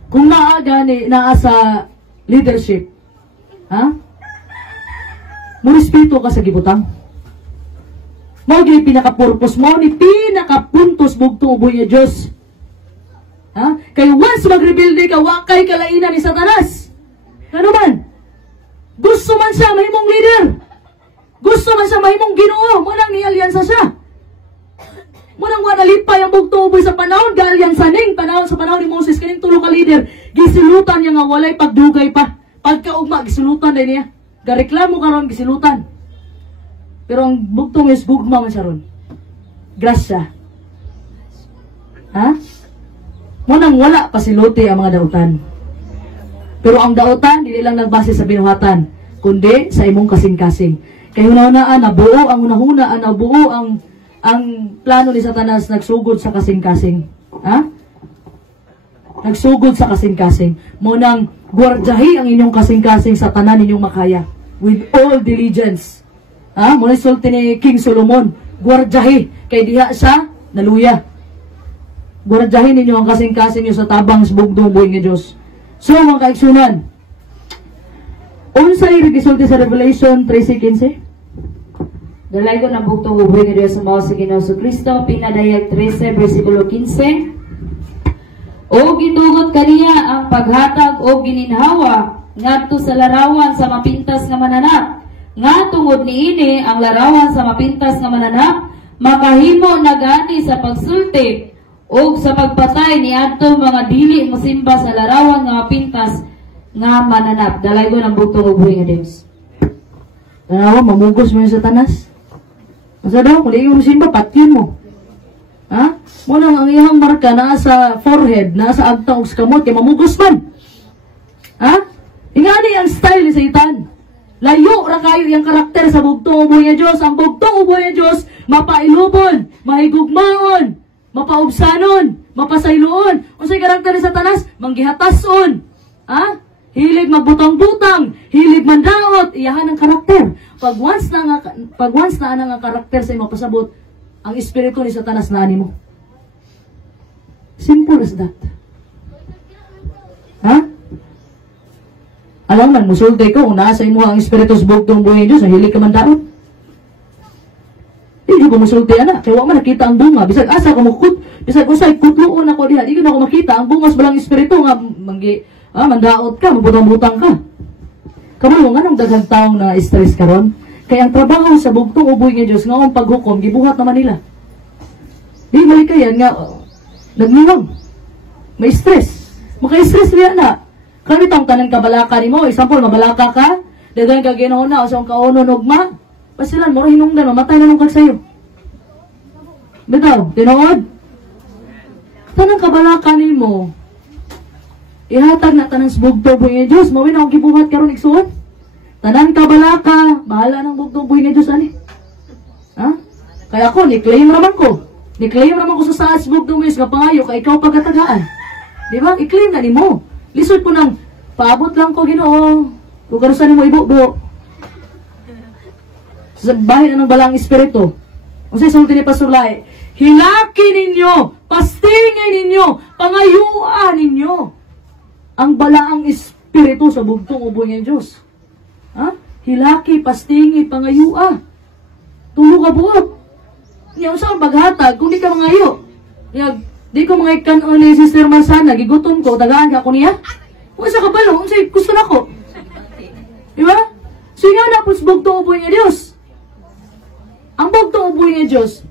kung naaga ni, naa sa leadership, ha? Murespeto ka sa gibutang. Mao gyud pinaka-purpose mo ni pinaka-puntos bugtong ug buhi nga Dios. Ha? Kay once magrebelde ka, wa kay kalainan ni Satanas. Ano man? Gusto man siya mahimong leader. Gusto man siya mahimong Ginoo, mo nang nialyansa siya. Mo nang wa nalipay ang bugtong ug buhi sa panahon gaalyansa ning sa panahon ni Moses kaning tulo ka leader, gisilutan niya nga walay pagdugay pa. Pagkaugma gisilutan din niya. Gareklamo karon gisilutan. Pero ang bugtong is gugma man siya ron. Grasya. Ha? Munang wala pasiluti ang mga dautan. Pero ang dautan, hindi lang nagbase sa binuhatan, kundi sa imong kasing-kasing. Kaya una-unaan, nabuo ang una-hunaan, nabuo ang plano ni Satanas, nagsugod sa kasing-kasing. Ha? Nagsugod sa kasing-kasing. Munang gwardyahi ang inyong kasing-kasing sa tanan ninyong makaya. With all diligence. Ha? Muna sulti ni King Solomon, gwardyahi, kay diha siya, naluya. Gwardyahin ninyo ang kasing-kasing nyo sa tabang sa bugtong buhi nga Diyos. So, mga kaigsunan, unsay gisulti sa Revelation 3:15? Dalay ko ng bugtong ug buhi nga Dios sa mao sa Ginoo Kristo, pinadayag 13 bersikulo 15. O gitugot kaniya ang paghatag o gininhawa ngadto sa larawan sa mapintas nga mananap. Nga tungod niini ang larawan sa mapintas nga mananap makahimo na gani sa pagsulti o sa pagpatay ni adto mga dili mosimba sa larawan nga mapintas nga mananap. Dalay ko ng bugtong ug buhi nga Dios. Tanawa, mamugos mo yung Satanas. Masa daw, kung di yung simba, patyon mo. Ha? Muna ang iyang marka na sa forehead, na sa agta o kamot, kaya mamugos man. Ha? Ingani ang style ni Satan. Layo ra kayo yung karakter sa bugtong uboy nga Diyos. Ang bugtong uboy nga Diyos, mapailubon, mahigugmaon, mapaubsanon, mapasayloon. Unsay karakter ni Satanas? Manggihatason. Ha? Hilig magbutang-butang, hilig mandaot, iyahan ang karakter. Pag once na ang karakter sa imo pasabot, ang espiritu ni Satanas na ani mo. Simple as that. Ha? Alam man, musulti ko kung nasa imo ang espiritu sa bugtong buhay Diyos, ang hilig ka mandaot. Hindi ko musulti ana, kaya wala man nakita ang bunga. Bisag asa ko makut, bisag usay kutluon ako diha, di ko na ako makita ang bunga sa balang espiritu nga mandaot ka, mabutang-butang ka. Kamalo nga nung daghang taong na stress karon, kaya ang trabaho sa bugtong uboy nga Diyos nga ang paghukom gibuhat naman nila. Di balik kayan nga nagniwag. May stress. Maka-stress niya na. Kami tang tanan kabalaka nimo, example mabalaka ka, daghan ka Ginoo na sa kaunon ugma, pasilan mo hinungdan mamatay na nung kag sayo. Bitaw, tinuod. Tanang kabalaka nimo, ihatag na tanang bugtong buhay nga Diyos, mawin akong gibuhat karon igsuon. Tanan kabalaka, bahala ng bugtong buhay nga Diyos ani. Ha? Kaya ako ni-claim raman ko. Ni-claim raman ko sa saas bugtong buhay nga pangayo kay ikaw pagatagaan. Di ba? I-claim na nimo. Lisod ko nang paabot lang ko Ginoo. Kung karusan mo ibubo. Sa bahin ng balang espiritu. Kung sa sulti ni Pastor Lai, hilaki ninyo, pastingin ninyo, pangayuan ninyo ang balaang espiritu sa bugtong uboy ng Diyos. Ha? Hilaki, pastingi, pangayua. Tulo ka buot. Ngayon sa paghatag, kung di ka mangayo, di ko mga ikan ni Sister Marsana, gigutom ko, tagaan ka ako niya. Kung sa kabalo, kung sa gusto na ko. Diba? So nga na po sa bugtong uboy nga Diyos. Ang bugtong uboy nga Diyos,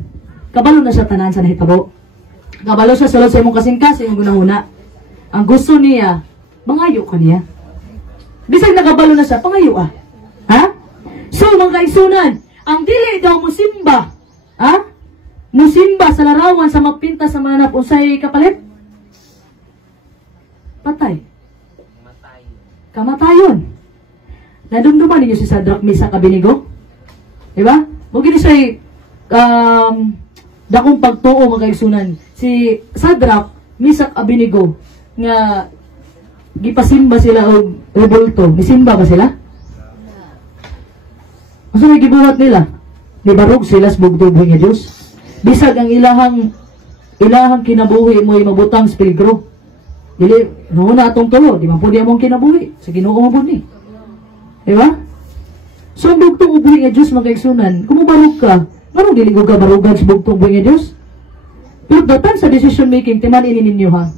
kabalo na siya tanan sa nahitabo. Kabalo siya sulod sa imong kasing-kasing yung gunahuna. Ang gusto niya, mangayo ka niya. Bisag nakabalo na siya, pangayo Ha? So mga kaisunan, ang dili daw musimba, ha? Musimba sa larawan sa mapinta sa mananap unsay kapalit? Patay. Kamatayon. Nadumduman ninyo si Sadrach, Mesach, Abednego? Diba? Huwag yun siya dakong pagtuo mga kaigsunan. Si Sadrach, Mesach, Abednego nga gipasimba sila o rebulto. Nisimba ba sila? Asa may gibuhat nila? Nibarog sila sa bugtong buhay nga Diyos. Bisag ang ilahang kinabuhi mo ay mabutang sa peligro. Dili, noon na atong tulo, di man po di among kinabuhi. Sa Ginoo mo po ni. Diba? So, ang bugtong buhay nga Diyos, mga kaigsunan, kung mabarog ka, marong dili ko ka barugan sa bugtong buhay nga Diyos. Pero datan sa decision making, timanin ninyo ha.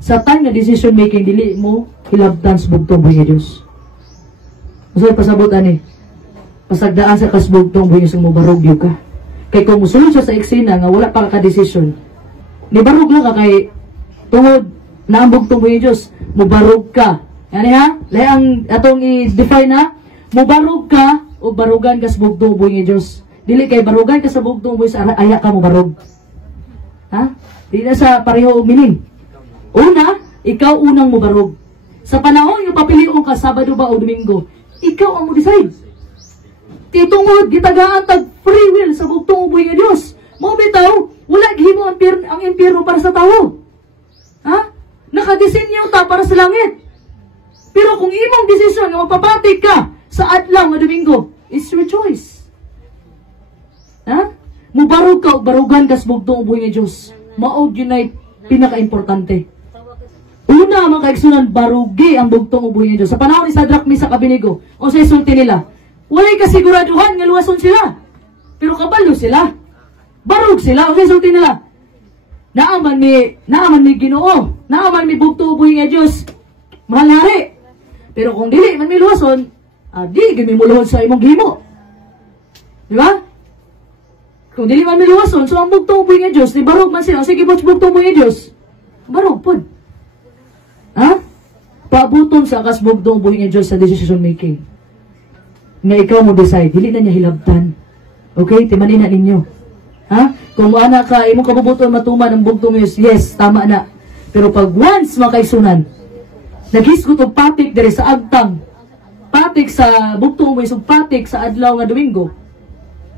Sa time na decision making, dili mo hilabtan sa bugtong buhay nga Diyos. So, pasabot ani, pasagdaan sa kasbugtong buhay nga mabarog yun ka. Kay kung musulod siya sa eksena nga wala pa ka-decision, nibarog lang ka kay tungod na ang bugtong buhay Diyos, mubarog ka. Yan ha? Layang atong i-define na, mubarog ka o barugan ka sa bugtong buhay Diyos. Dili kay barugan ka sa bugtong buhay sa ayak ka mubarog. Ha? Di na sa pareho meaning. Una, ikaw unang mubarog. Sa panahon yung papilion ka Sabado ba o Domingo, ikaw ang mo-decide. Titungod, gitagaan tag free will sa bugtong uboy nga Diyos. Mo bitaw, wala gihimo ang impyerno para sa tao. Ha? Nakadesinyo ta para sa langit. Pero kung imong desisyon nga mapapatig ka sa adlaw nga Domingo, it's your choice. Ha? Mubarog ka o barugan ka sa bugtong uboy nga Diyos. Maog yun ay pinaka-importante. Una, mga kaigsunan, barugi ang bugtong uboy nga Diyos. Sa panahon ni Sadrach, Mesach, Abednego, o sa isulti nila, walay kasiguraduhan nga luwason sila. Pero kabalo sila. Barog sila. O sa isulti nila, Naaman ni Ginoo, naaman mi bugto ubuhi nga Dios. Mahal hari. Pero kung dili man mi luwason, di gimi mo luhod sa imong gimo. Di ba? Kung dili man mi luwason, so ang bugto ubuhi nga Dios, di barog man sila. Sige, bugto ubuhi nga Dios. Barog pod. Ha? Paabuton sa kas bugto ubuhi nga Dios sa decision making. Nga ikaw mo decide, dili na niya hilabtan. Okay, timanin na ninyo. Ha? Kung ana ka, imong kabubuton matuman ang bugtong Diyos, yes, tama na. Pero pag once makaisunan, naghisgot og patik diri sa agtang, patik sa bugtong Diyos, patik sa adlaw nga Domingo,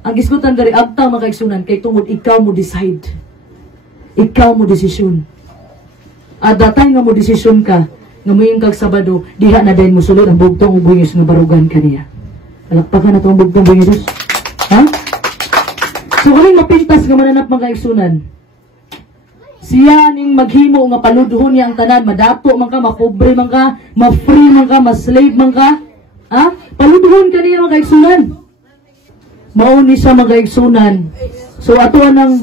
ang gisgutan diri agtang makaisunan, kay tungod ikaw mo decide. Ikaw mo desisyon. At datay nga mo desisyon ka, nga moing kag Sabado, diha na dayon mo sulod ang bugtong ubuyos nga barugan kaniya. Alakpakan na itong bugtong ubuyos. Ha? So, kung mapintas nga mananap mga kaigsunan, siya ning maghimo nga paluduhon niya ang tanan, madato man ka, mapobre man ka, ma-free man ka, ma-slave man ka, ha? Paluduhon ka niya mga kaigsunan. Mauni siya mga kaigsunan. So, ato nang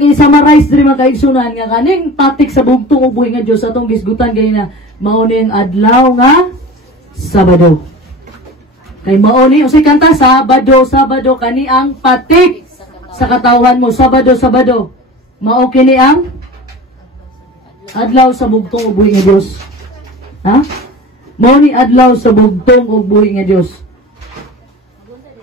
i-summarize diri mga kaigsunan nga kaning patik sa bugtong ubuhi nga Dios atong gisgutan kay na mauni ang adlaw nga Sabado. Kay mauni usay kanta Sabado kani ang patik sa katawhan mo. Sabado mao kini ang adlaw sa bugtong ubuhi nga Dios. Ha? Mao ni adlaw sa bugtong ubuhi nga Dios.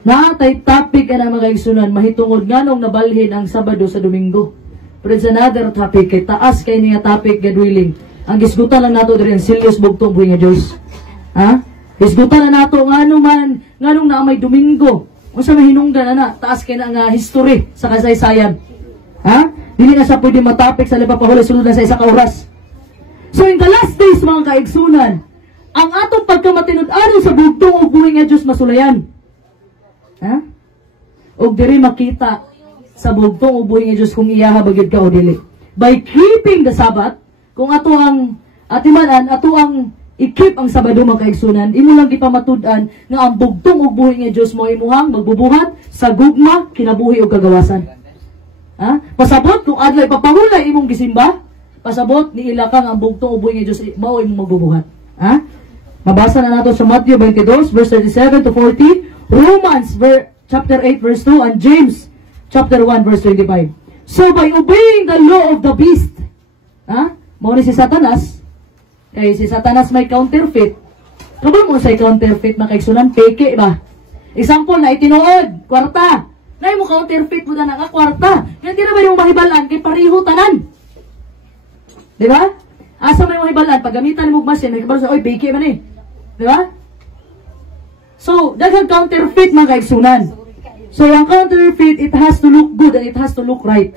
Naatay topic ana mga kaigsunan mahitungod nganong nabalhin ang Sabado sa Domingo. Pero it's another topic kay taas kay niya topic gadwiling. Ang gisgutan lang nato diri ang serious bugtong ubuhi nga Dios. Ha? Gisgutan na nato nganong na may Domingo. Unsa may hinungdan ana taas kay na nga history sa kasaysayan. Ha? Dili na sa pwede matapik sa liba pa huli sulod na sa isa ka oras. So in the last days mga kaigsunan, ang atong pagkamatinud-anon sa bugtong ubuhi nga Dios masulayan. Ha? Og diri makita sa bugtong ubuhi nga Dios kung iyaha bagid ka o dili. By keeping the Sabbath, kung ato ang atimanan, ato ang i-keep ang Sabado mga kaigsunan, imo lang gipamatud-an nga ang bugtong ubuhi nga Dios mo imuhang magbubuhat sa gugma, kinabuhi ug kagawasan. Ha? Pasabot kung adlay papahulay imong gisimba, pasabot ni ila kang ang bugtong ubuhi nga Dios mao imong magbubuhat. Ha? Mabasa na nato sa Matthew 22 verse 37 to 40, Romans chapter 8 verse 2, and James chapter 1 verse 25. So by obeying the law of the beast, ha? Mao ni si Satanas, kay si Satanas may counterfeit. Kabul mo sa counterfeit na kaigsunan, peke ba? Example na itinuod, kwarta. Nay mo counterfeit mo na nga kwarta. Yan di na ba yung mahibalan kay pariho tanan? Di ba? Asa may mahibalan paggamitan mo masin, may kabalo sa oy peke man eh. Di ba? So, daghang counterfeit mga kaigsunan. So, ang counterfeit, it has to look good and it has to look right.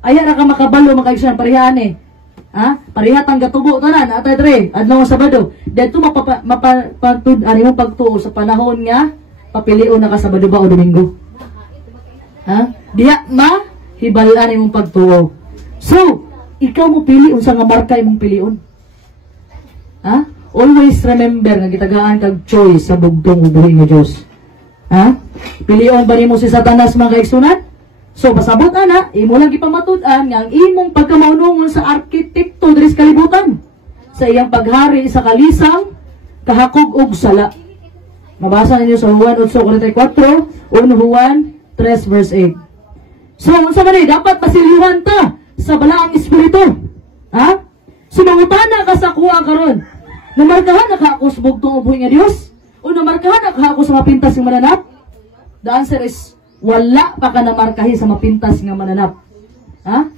Ayan na ka makabalo mga kaigsunan, parihaan eh. Ha? Parihat ang gatubo tanan atay dre adlaw sa Sabado. Dito mapatud ani mo pagtuo sa panahon nga papilion na ka Sabado ba o Domingo. Ha? Diya hibalan imong pagtuo. So, ikaw mo pili unsa nga marka imong pilion. Ha? Always remember nga gitagaan kag choice sa bugtong ubuhi nga Dios. Ha? Pilion ba nimo si Satanas mga kaigsunan? So, pasabot ana, imo lang ipamatud-an nga ang imong pagkamaunungon sa arkitekto diri sa kalibutan. Sa iyang paghari sa kalisang, kahakog ug sala. Mabasa ninyo sa Juan 8:44 o Juan 3 verse 8. So, unsa man dapat pasilihan ta sa balaang espiritu. Ha? Sumangutana ka sa kuha karon. Namarkahan na ka ako sa bugtong ubuhi nga Dios? O namarkahan na ka ako sa mapintas nga mananap? The answer is wala pa ka namarkahi sa mapintas nga mananap. Ha?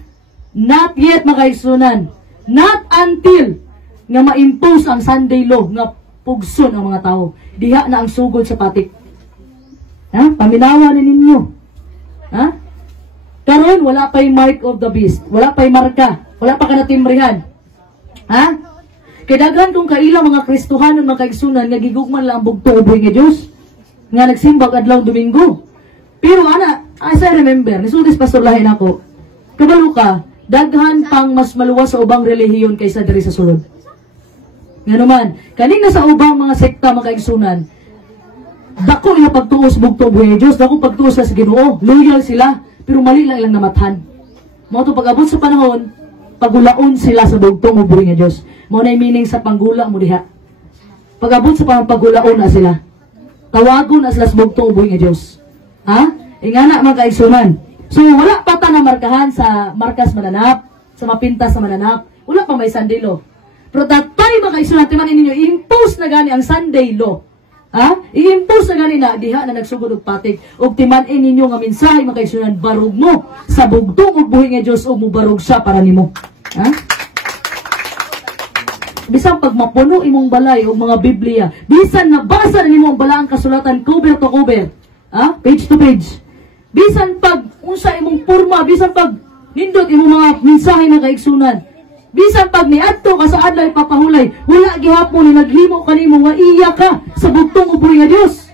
Not yet makaigsunan. Not until nga ma-impose ang Sunday law nga pugson ang mga tao. Diha na ang sugod sa patik. Ha? Paminawa ni ninyo. Ha? Karon wala pa'y mark of the beast. Wala pa'y marka. Wala pa ka natimbrihan. Ha? Kaya daghan kung kailang mga Kristohanon mga kaigsunan nga gigugman lang ang bugtong ubuhi nga Dios nga nagsimbag adlaw Domingo. Pero ana, as I remember, nisulis pastorlahin ako, kabalo ka, daghan pang mas maluwas sa ubang relihiyon kaysa diri sa sulod. Nga naman, kaning nasa ubang mga sekta mga kaigsunan, dako yung pagtuos bugtong ubuhi nga Dios, dako pagtuos sa Ginoo, loyal sila, pero mali lang ilang namathan. Mao to pag-abot sa panahon, pagulaon sila sa bugtong uboy nga Dios. Mao na meaning sa panggula mo diha. Pag-abot sa panahon, pagulaon na sila. Tawagon na sila sa bugtong uboy nga Dios. Ha? Ingana mga kaigsunan. So wala pa ta na markahan sa markas mananap, sa mapintas sa mananap. Wala pa may Sunday law. Pero that time mga kaigsunan, timan ninyo, i-impose na gani ang Sunday law. Ha? I-impose na gani na diha na nagsugod og patig. Og timan-in ninyo nga mensahe mga kaigsunan, barug mo sa bugtong ug buhi nga Dios o mo barug siya para nimo. Ha? Bisan pag mapuno imong balay o mga Biblia, bisan nabasa na nimo ang balaang kasulatan cover to cover, ha? Page to page. Bisan pag unsa imong porma, bisan pag nindot imong mga mensahe na kaigsunan, bisan pag niadto ka sa adlaw papahulay, wala gihapon ni naghimo kanimo nga iya ka sa bugtong uboy nga Dios.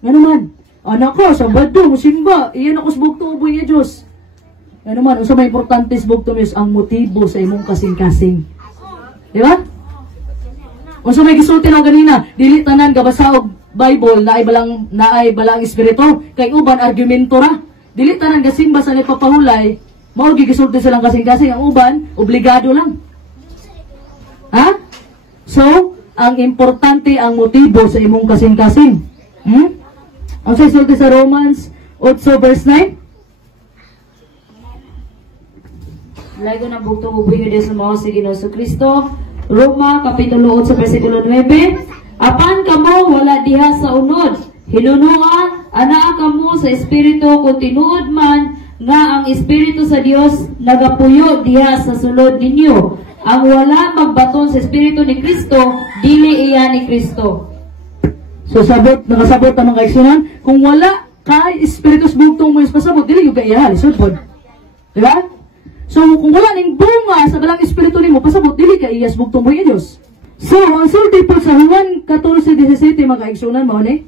Ngano man? Anak ko sa Sabado musimba, iyan ako sa bugtong uboy nga Dios. Ngano man, unsa may importante sa bugtong Dios ang motibo sa imong kasing-kasing. Di ba? Unsa may gisulti na ganina, dili tanan gabasa og Bible na ay balang espiritu, kay uban argumento ra. Dili tanan gasimba sa nagpapahulay, mao gigisulti silang kasing-kasing, ang uban obligado lang. Ha? So, ang importante ang motibo sa imong kasing-kasing. Ang gisulti sa Romans 8 verse 9. Lago ng bugtong uboy nga Dios sa mao si Ginoo Kristo. Roma kapitulo 8 bersikulo 9. Apan kamo wala diha sa unod, hinunua anaa kamo sa espiritu kung tinuod man nga ang espiritu sa Dios nagapuyo diha sa sulod ninyo. Ang wala magbaton sa espiritu ni Kristo, dili iya ni Kristo. So nakasabot ang mga kaigsunan, kung wala kay espiritu sa bugtong mo is pasabot, dili yung kaiya, lisod pod. Diba? So, kung wala ning bunga sa balang espiritu nimo, pasabot dili ka iyas bugtong mo Dios. So, ang sulti po sa Juan 14:17 mga kaigsunan mao ni.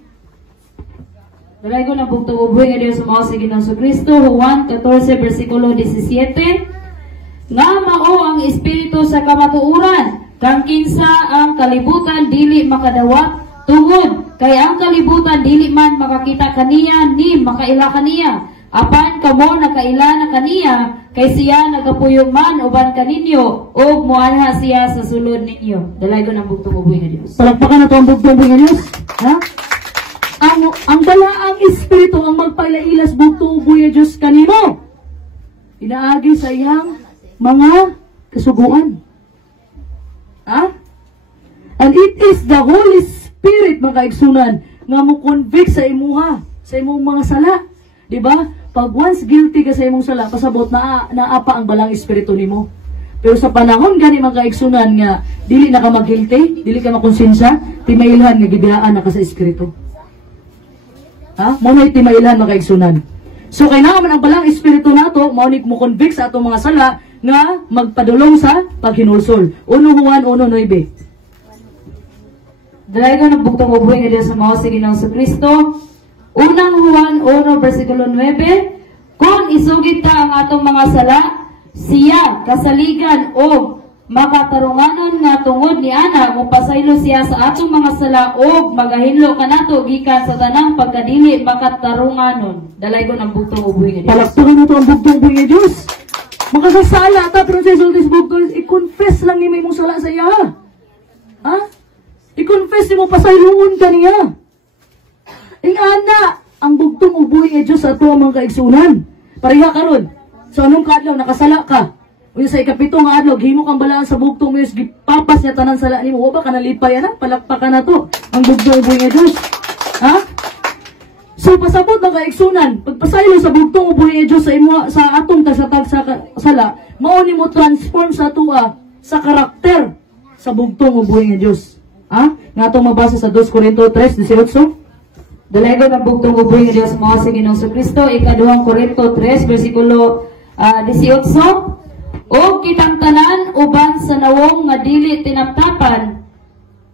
Dalay ko na bugtong uboy nga Dios sa mao si Ginoo Kristo, Juan 14 bersikulo 17. Nga mao ang espiritu sa kamatuoran, kang kinsa ang kalibutan dili makadawat tungod kay ang kalibutan dili man makakita kaniya ni makaila kaniya. Apan kamo nakaila na kaniya, kay siya nagapuyong man uban kaninyo, o muanha siya sa sulod ninyo. Dalay ko ng bugtong uboy nga Dios. Palakpakan na to ang bugtong uboy nga Dios. Ha? Ang balaang espiritu ang magpailailas bugtong uboy nga Dios kanimo. Inaagi sa iyang mga kasuguan. Ha? And it is the Holy Spirit mga kaigsunan nga mo convict sa imuha, sa imong mga sala. Diba? Pag once guilty ka sa imong sala, pasabot na naapa ang balang espiritu nimo. Pero sa panahon gani mga kaigsunan nga dili na ka mag-guilty, dili ka makonsensya, timailhan nga gidaan na ka sa espiritu. Ha? Mo na timailhan mga kaigsunan. So kay naa man ang balang espiritu nato, mao ni mo convict sa atong mga sala nga magpadulong sa paghinulsol. 1 Juan 1:9. Dalay ko ng bugtong uboy nga Dios sa mao si Ginoo Kristo. Unang Juan 1 bersikulo 9, kung isugid ta ang atong mga sala, siya kasaligan o makatarunganon nga tungod ni ana kung pasaylo siya sa atong mga sala o magahinlo kanato gikan sa tanang pagkadili makatarunganon. Dalay ko ng bugtong uboy nga Dios. Palakpakan na to ang bugtong uboy nga Dios. Makasasala ta pero sa isultis bugtong, i-confess lang ni imong sala sa iya. Ha? I-confess nimo pasayloon ka niya. Ingana ang bugtong uboy nga Dios sa ato mga kaigsunan. Pareha karon. So anong kadlaw nakasala ka? Unya sa ikapito nga adlaw gihimo kang balaan sa bugtong Dios, gipapas niya tanan sala nimo. Wa ba ka nalipay ana? Palakpakan na to ang bugtong uboy nga Dios. Ha? So pasabot ng kaigsunan, pagpasaylo sa bugtong uboy nga Dios sa imo sa atong kasatag sa sala, mao nimo transform sa tua sa karakter sa bugtong uboy nga Dios. Ha? Nga atong mabasa sa 2 Corinto 3:18. Dalay ko ng bugtong uboy nga Dios mao si Ginoo Kristo, ika-2 Corinto 3 bersikulo 18. O kitang tanan uban sa nawong nga dili tinaptapan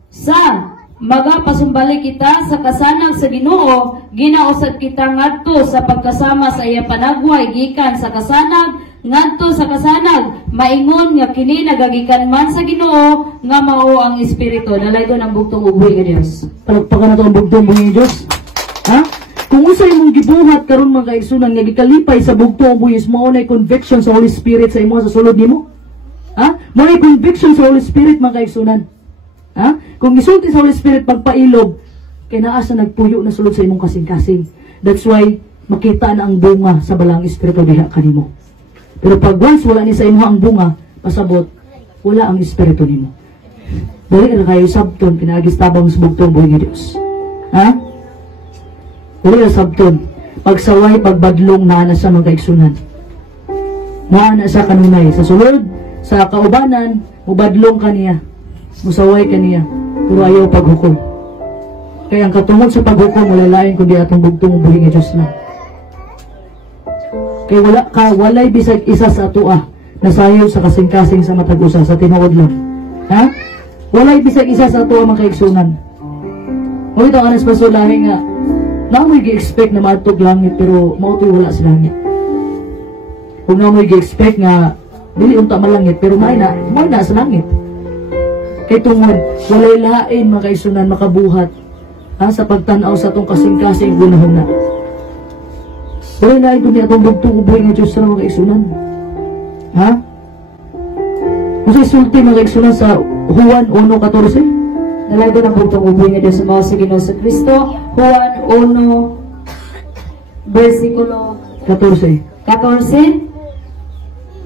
sa magapasumbalik kita sa kasanag sa Ginoo, ginausad kita ngadto sa pagkasama sa iya panagway gikan sa kasanag ngadto sa kasanag, maingon nga kini nagagikan man sa Ginoo nga mao ang espiritu. Dalay ko ng bugtong uboy nga Dios. Palakpakan na to ang bugtong uboy nga Dios. Ha? Kung usay mong gibuhat karon mga kaigsunan nga gikalipay sa bugtong ug buyis, mao nay conviction sa Holy Spirit sa imo sa sulod nimo. Ha? Mao nay conviction sa Holy Spirit mga kaigsunan. Ha? Kung gisulti sa Holy Spirit pagpailog, kay naa sa nagpuyo na sulod sa imong kasing-kasing. That's why makita na ang bunga sa balang espiritu diha kanimo. Pero pag once wala ni sa imo ang bunga, pasabot wala ang espiritu nimo. Dali na kayo sabton kinagistabang sa bugtong buhi ni Dios. Ha? Dali na sabton pagsaway pagbadlong naa na sa mga kaigsunan. Naa na sa kanunay sa sulod sa kaubanan, mubadlong kaniya, musaway kaniya, pero ayaw paghukom. Kaya ang katungod sa paghukom wala lain kundi atong bugtong buhi ni Dios lang. Kaya walay bisag isa sa atua nasayaw sa kasing-kasing sa matag usa sa tinuod lang. Ha? Walay bisag isa sa atua mga kaigsunan. O ito anas pasulahi nga na mo'y gi-expect na maadtog langit pero mautoy wala sa langit. Kung na mo'y gi-expect nga dili unta malangit pero may na sa langit. Kay tungod walay lain mga kaigsunan makabuhat sa pagtanaw sa atong kasing-kasing gunahuna. Walay lain kundi atong bugtong uboy nga Diyos sa mga kaigsunan. Ha? Kung sa isulti mga kaigsunan sa Juan 1:14, Nalago ng bugtong uboy nga Diyos sa mga sa Ginoo sa Kristo. Juan 1, versikulo 14.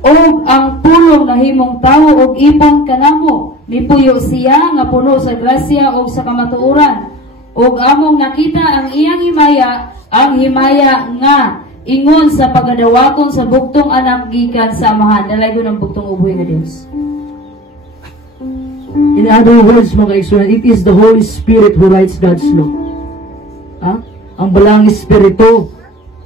Og ang pulong nahimong tawo og ipon kanamo, nipuyo siya nga puno sa grasya og sa kamatuoran. Og among nakita ang iyang himaya, ang himaya nga ingon sa pagadawaton sa bugtong anak gikan sa amahan. Nalago ng bugtong uboy nga Diyos. In other words, mga kaigsunan, it is the Holy Spirit who writes God's law. Ha? Ang balang espiritu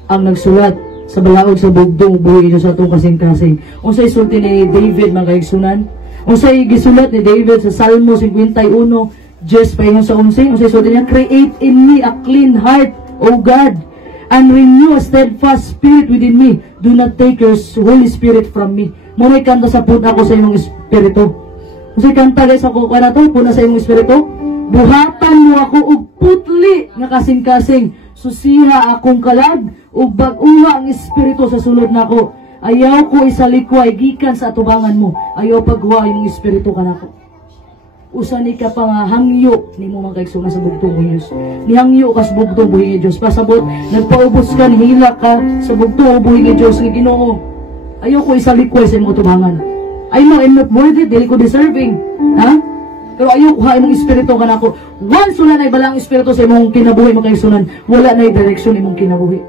ang nagsulat sa balaod sa bugtong buhi sa atong kasing-kasing. Unsay sulti ni David mga kaigsunan? Unsay gisulat ni David sa Salmo 51, just paingon sa 11, unsay sulti niya, create in me a clean heart, O God, and renew a steadfast spirit within me. Do not take your Holy Spirit from me. Muna'y kanta sa puna ako sa imong espiritu. Kasi kanta guys ako na to, puna sa imong espiritu. Buhatan mo ako og putli nga kasing-kasing. Susiha akong kalag ug bag-uwa ang espiritu sa sulod nako. Ayaw ko isalikway gikan sa atubangan mo. Ayaw paghuwa imong espiritu kanako. Usa ni ka pa nga hangyo nimo mga kaigsunan sa bugtong buhi Dios. Ni hangyo ka sa bugtong buhi Dios. Pasabot nagpaubos ka hila ka sa bugtong buhi ni Dios nga Ginoo. Ayaw ko isalikway sa imong atubangan. I know I'm not worthy, dili ko deserving. Ha? Pero ayaw kuha imong espiritu kanako. Once wala na ibalang espiritu sa imong kinabuhi mga kaigsunan, wala na direksyon imong kinabuhi.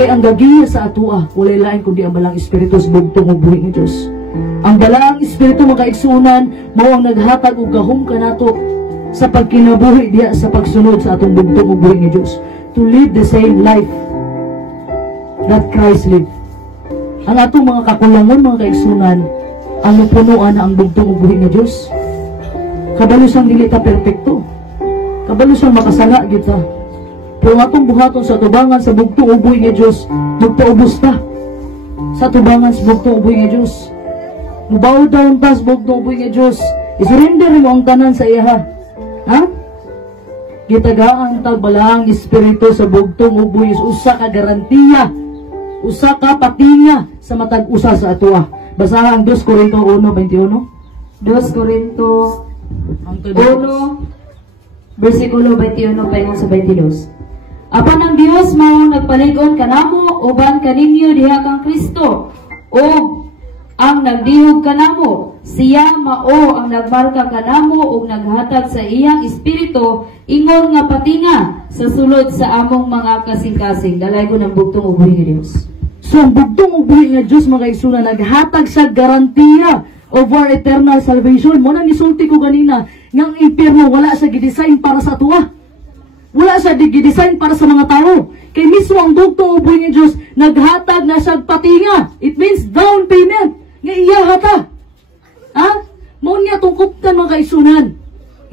Kay ang gagiya sa atua, walay lain kundi ang balang espiritu sa bugtong ug buhi ni Dios. Ang balang espiritu mga kaigsunan mao ang naghatag og gahom kanato sa pagkinabuhi diha sa pagsunod sa atong bugtong ug buhi ni Dios. To live the same life that Christ lived. Ang atong mga kakulangon mga kaigsunan, ang napunuan ang bugtong ug buhi ni Dios. Kabalo siyang dili ta perpekto. Kabalo siyang makasala gyud ta. Pero atong buhaton sa tubangan sa bugtong ug buhi ni Dios, magpaubos ta. Sa tubangan sa bugtong ug buhi ni Dios. Mubaw down ta sa bugtong ug buhi ni Dios. Isurrender mo ang tanan sa iya. Ha? Gitagaan ta balang espiritu sa bugtong ug buhi, usa ka garantiya, usa ka patinga sa matag usa sa atua. Basahan ang 2 Corinto 1:21. 2 Corinto 1, versikulo 21 paingon sa 22. Apan ang Dios mao nagpalig-on kanamo uban kaninyo diha kang Kristo, ug ang nagdihog kanamo siya mao ang nagmarka kanamo ug naghatag sa iyang espiritu ingon nga patinga sa sulod sa among mga kasing-kasing. Dalaygon ang bugtong ug buhi ni Dios. So ang bugtong ug buhi nga Dios mga kaigsunan naghatag sa garantiya of our eternal salvation. Mo nang isulti ko kanina nga ang impyerno wala sa gidesign para sa tuwa. Wala sa gidesign para sa mga tao. Kay mismo ang bugtong ug buhi ni Dios naghatag na sa patinga. It means down payment nga iya hata. Ha? Mo niya tungkuptan mga kaigsunan.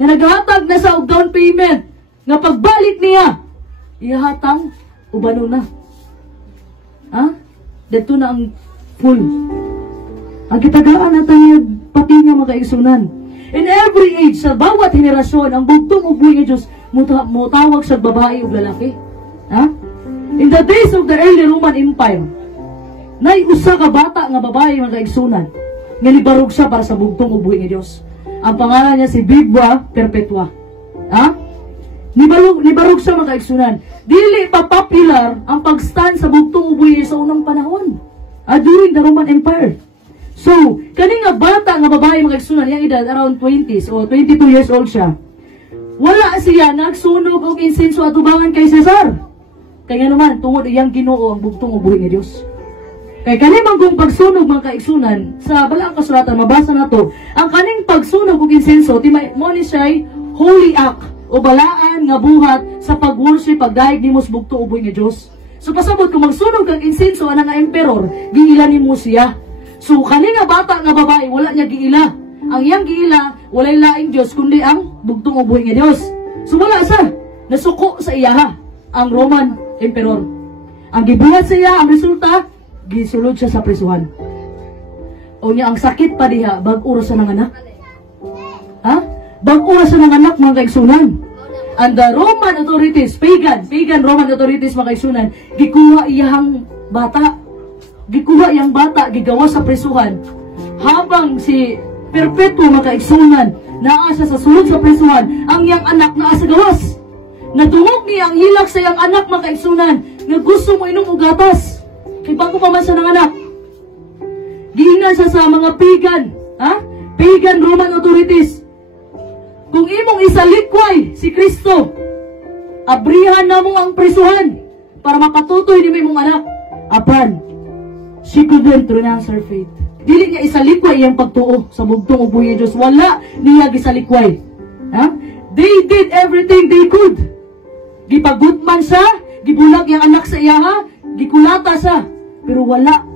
Nga naghatag na sa down payment nga pagbalik niya ihatang ubano na. Ha? Dito na ang full. Ang kitagaan natin yung pati nga mga kaigsunan. In every age, sa bawat henerasyon, ang bugtong ug buhi ni Dios mutawag sa babae ug lalaki. Ha? In the days of the early Roman Empire, nay usa ka bata nga babae mga kaigsunan nga nibarog siya para sa bugtong ug buhi nga Dios. Ang pangalan niya si Vibua Perpetua. Ha? Nibarog siya mga kaigsunan. Dili pa popular ang pagstand sa bugtong ug buhi sa unang panahon. During the Roman Empire. So, kani nga bata nga babae mga kaigsunan, yang edad around 20s o 22 years old siya. Wala siya nagsunog og insenso atubangan kay Cesar. Kaya naman tungod iyang Ginoo ang bugtong ug buhi nga Dios. Kay kaning manggong pagsunog mga kaigsunan sa balaang kasulatan mabasa nato, ang kaning pagsunog og insenso mo ni siya holy act o balaan nga buhat sa pag-worship pagdaig nimo sa bugtong ug buhi nga Dios. So pasabot kung magsunog kang insenso ana nga emperor, giila nimo siya. So kani nga bata nga babae wala niya giila. Ang iyang giila walay laing Dios kundi ang bugtong ug buhi nga Dios. So wala siya nasuko sa iyaha ang Roman emperor. Ang gibuhat sa iya ang resulta gisulod siya sa prisuhan. O niya ang sakit pa diha bag-o sa nanganak. Ha? Bag-o sa nanganak mga kaigsunan. And the Roman authorities, pagan Roman authorities mga kaigsunan, gikuha iyang bata. Gikuha iyang bata, gigawas sa prisuhan. Habang si Perpetua mga kaigsunan, naa siya sa sulod sa prisuhan, ang iyang anak naa sa gawas. Natungog niya ang hilak sa iyang anak mga kaigsunan, nga gusto mo inom og gatas. Kay bago pa man siya ng anak. Giingnan siya sa mga pagan, pagan Roman authorities. Kung imong isalikway si Kristo, abrihan na mo ang prisuhan para makatutoy ni imong anak. Apan, she couldn't renounce her faith. Dili niya isalikway iyang pagtuo sa bugtong ug buhi Dios. Wala niya gisalikway. They did everything they could. Gipagutman siya, gibulag yang anak sa iyaha, gikulata siya, pero wala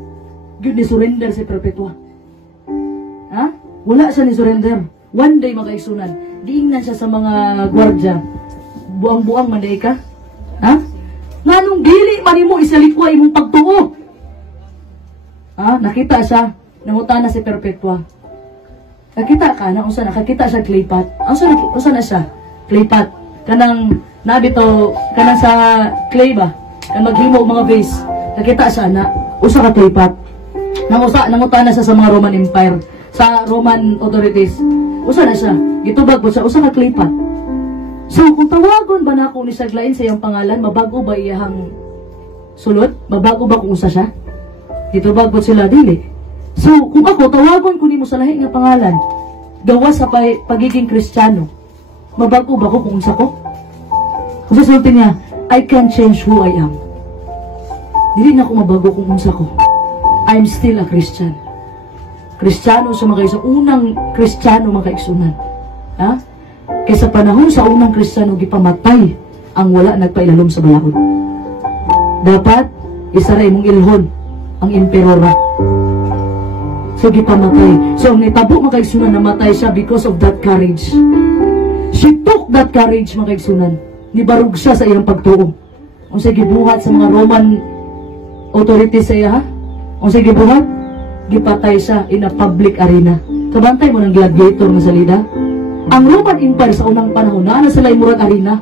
gyud ni surrender si Perpetua. Wala siya ni surrender. One day makaigsunan, giingnan siya sa mga gwardya. Buang-buang man day ka. Nganong dili man imo isalikway imong pagtuo. Nakita siya, nangutana si Perpetua. Nakita ka na unsa nakakita siya claypot. Unsa na siya? Claypot. Kanang nabito kanang sa clay ba? Kan maghimo og mga vase. Nakita siya na usa ka claypot. Nangutana siya sa mga Roman Empire, sa Roman authorities. Usa na siya? Gitubag po siya usa ka claypot. So kung tawagon ba nako ni saglain sa iyang pangalan, mabago ba iyang sulod? Mabago ba kung usa siya? Gitubag po sila dili. So, kung ako, tawagon ko nimo sa lahi nga pangalan, gawa sa pagiging Kristiyano, mabago ba ko kung unsa ko? Kung sasulti niya, I can change who I am. Dili na ako mabago kung unsa ko. I'm still a Christian. Kristiyano sa mga kaigsunan, unang Kristiyano mga kaigsunan. Kaysa panahon sa unang Kristiyano, gipamatay ang wala nagpailalom sa balakod. Dapat, isa rin mong ilhon ang emperora. So, gipamatay. So, ang nitabo mga kaigsunan, namatay siya because of that courage. She took that courage mga kaigsunan. Nibarug siya sa iyang pagtuo. Kung siya gibuhat sa mga Roman authorities sa iya, kung siya gibuhat, gipatay siya in a public arena. Kabantay mo ng gladiator na salida. Ang Roman Empire sa unang panahon, na sila imurag arena.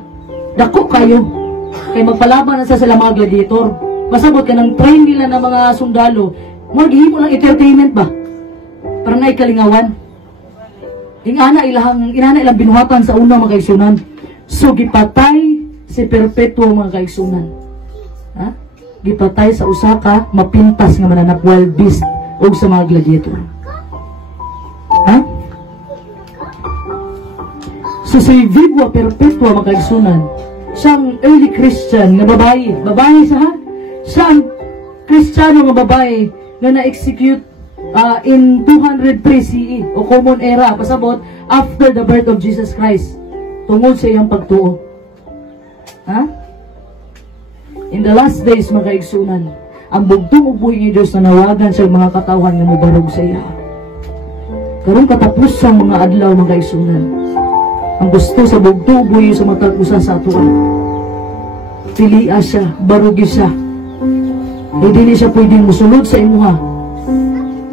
Dako kayo. Kaya magpalaban na sa sila mga gladiator. Masabot ka ng train nila ng mga sundalo. Maghihimo lang entertainment ba? Para na ikalingawan. Inana ilang binuhatan sa unang mga kaigsunan. So, gipatay si Perpetua mga kaigsunan. Gipatay sa usaka, mapintas nga mananap wild beast o sa mga gladiator. So, si Vibua Perpetua mga kaigsunan, siyang early Christian na babae. Babae siya, siyang Kristiyano nga babae na na-execute in 203 CE o Common Era, pasabot after the birth of Jesus Christ, tungod sa iyang pagtuo. In the last days mga kaigsunan, ang bugtong ug buhi nga Dios na nawagan sa mga katawan nga mobarog sa iya. Karong katapos sa mga adlaw mga kaigsunan, ang gusto sa bugtong ug buhi sa matag usa sa atoa, pilia siya, barugi siya. Hindi siya pwedeng musulod sa imuha.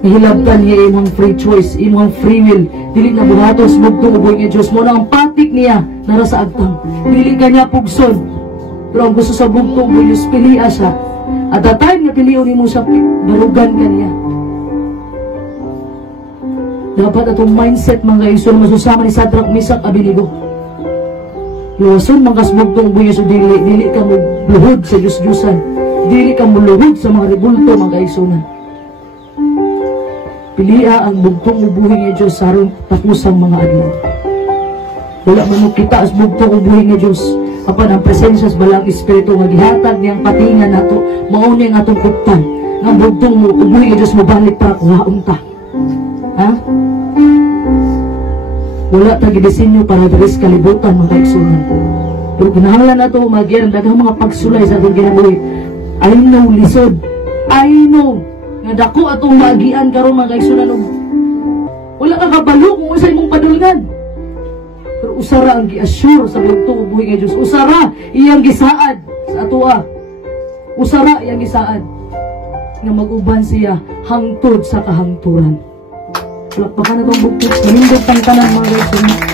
Ihilabtan niya imong free choice, imong free will. Dili na buhatos bugtong ug buhi nga Dios mo na ang patik niya nara sa agtang. Dili kanya pugson. Pero ang gusto sa bugtong buhay Diyos, piliya siya. At the time nga piliyon mo siya, barugan ka niya. Dapat atong mindset mga isun masusama ni Sadrak, Misak, Abednego. Luwason mga kasbugtong buhay Diyos, dili ka mo luhod sa Diyos-Diyusan. Dili ka mo luhod sa mga rebulto mga isunan. Piliya ang bugtong ubuhi nga Diyos sa harong tapusang mga adlaw. Wala mo kita as bugtong ubuhi nga Diyos. Apan ang presensya sa balang Espiritu nga gihatag niyang patingan nato, mauni ang atong kuptan. Ang bugtong ubuhi nga Diyos mo balik para kuhaon ta. Ha? Wala ta gidisenyo para diri sa kalibutan mga igsunan. Pero kinahanglan nato magyan daghang mga pagsulay sa atong kinabuhi. I know lisod. I know nga dako atong maagian karon mga igsunan. Wala ka kabalo kung usay mong padulngan. Pero usara ang gi-assure sa bugtong ubuhi nga Dios. Usara iyang gisaad sa atoa. Usara iyang gisaad nga mag-uban siya hangtod sa kahangturan. Palakpakan na itong bugtong. Manindot ang tanan mga guys.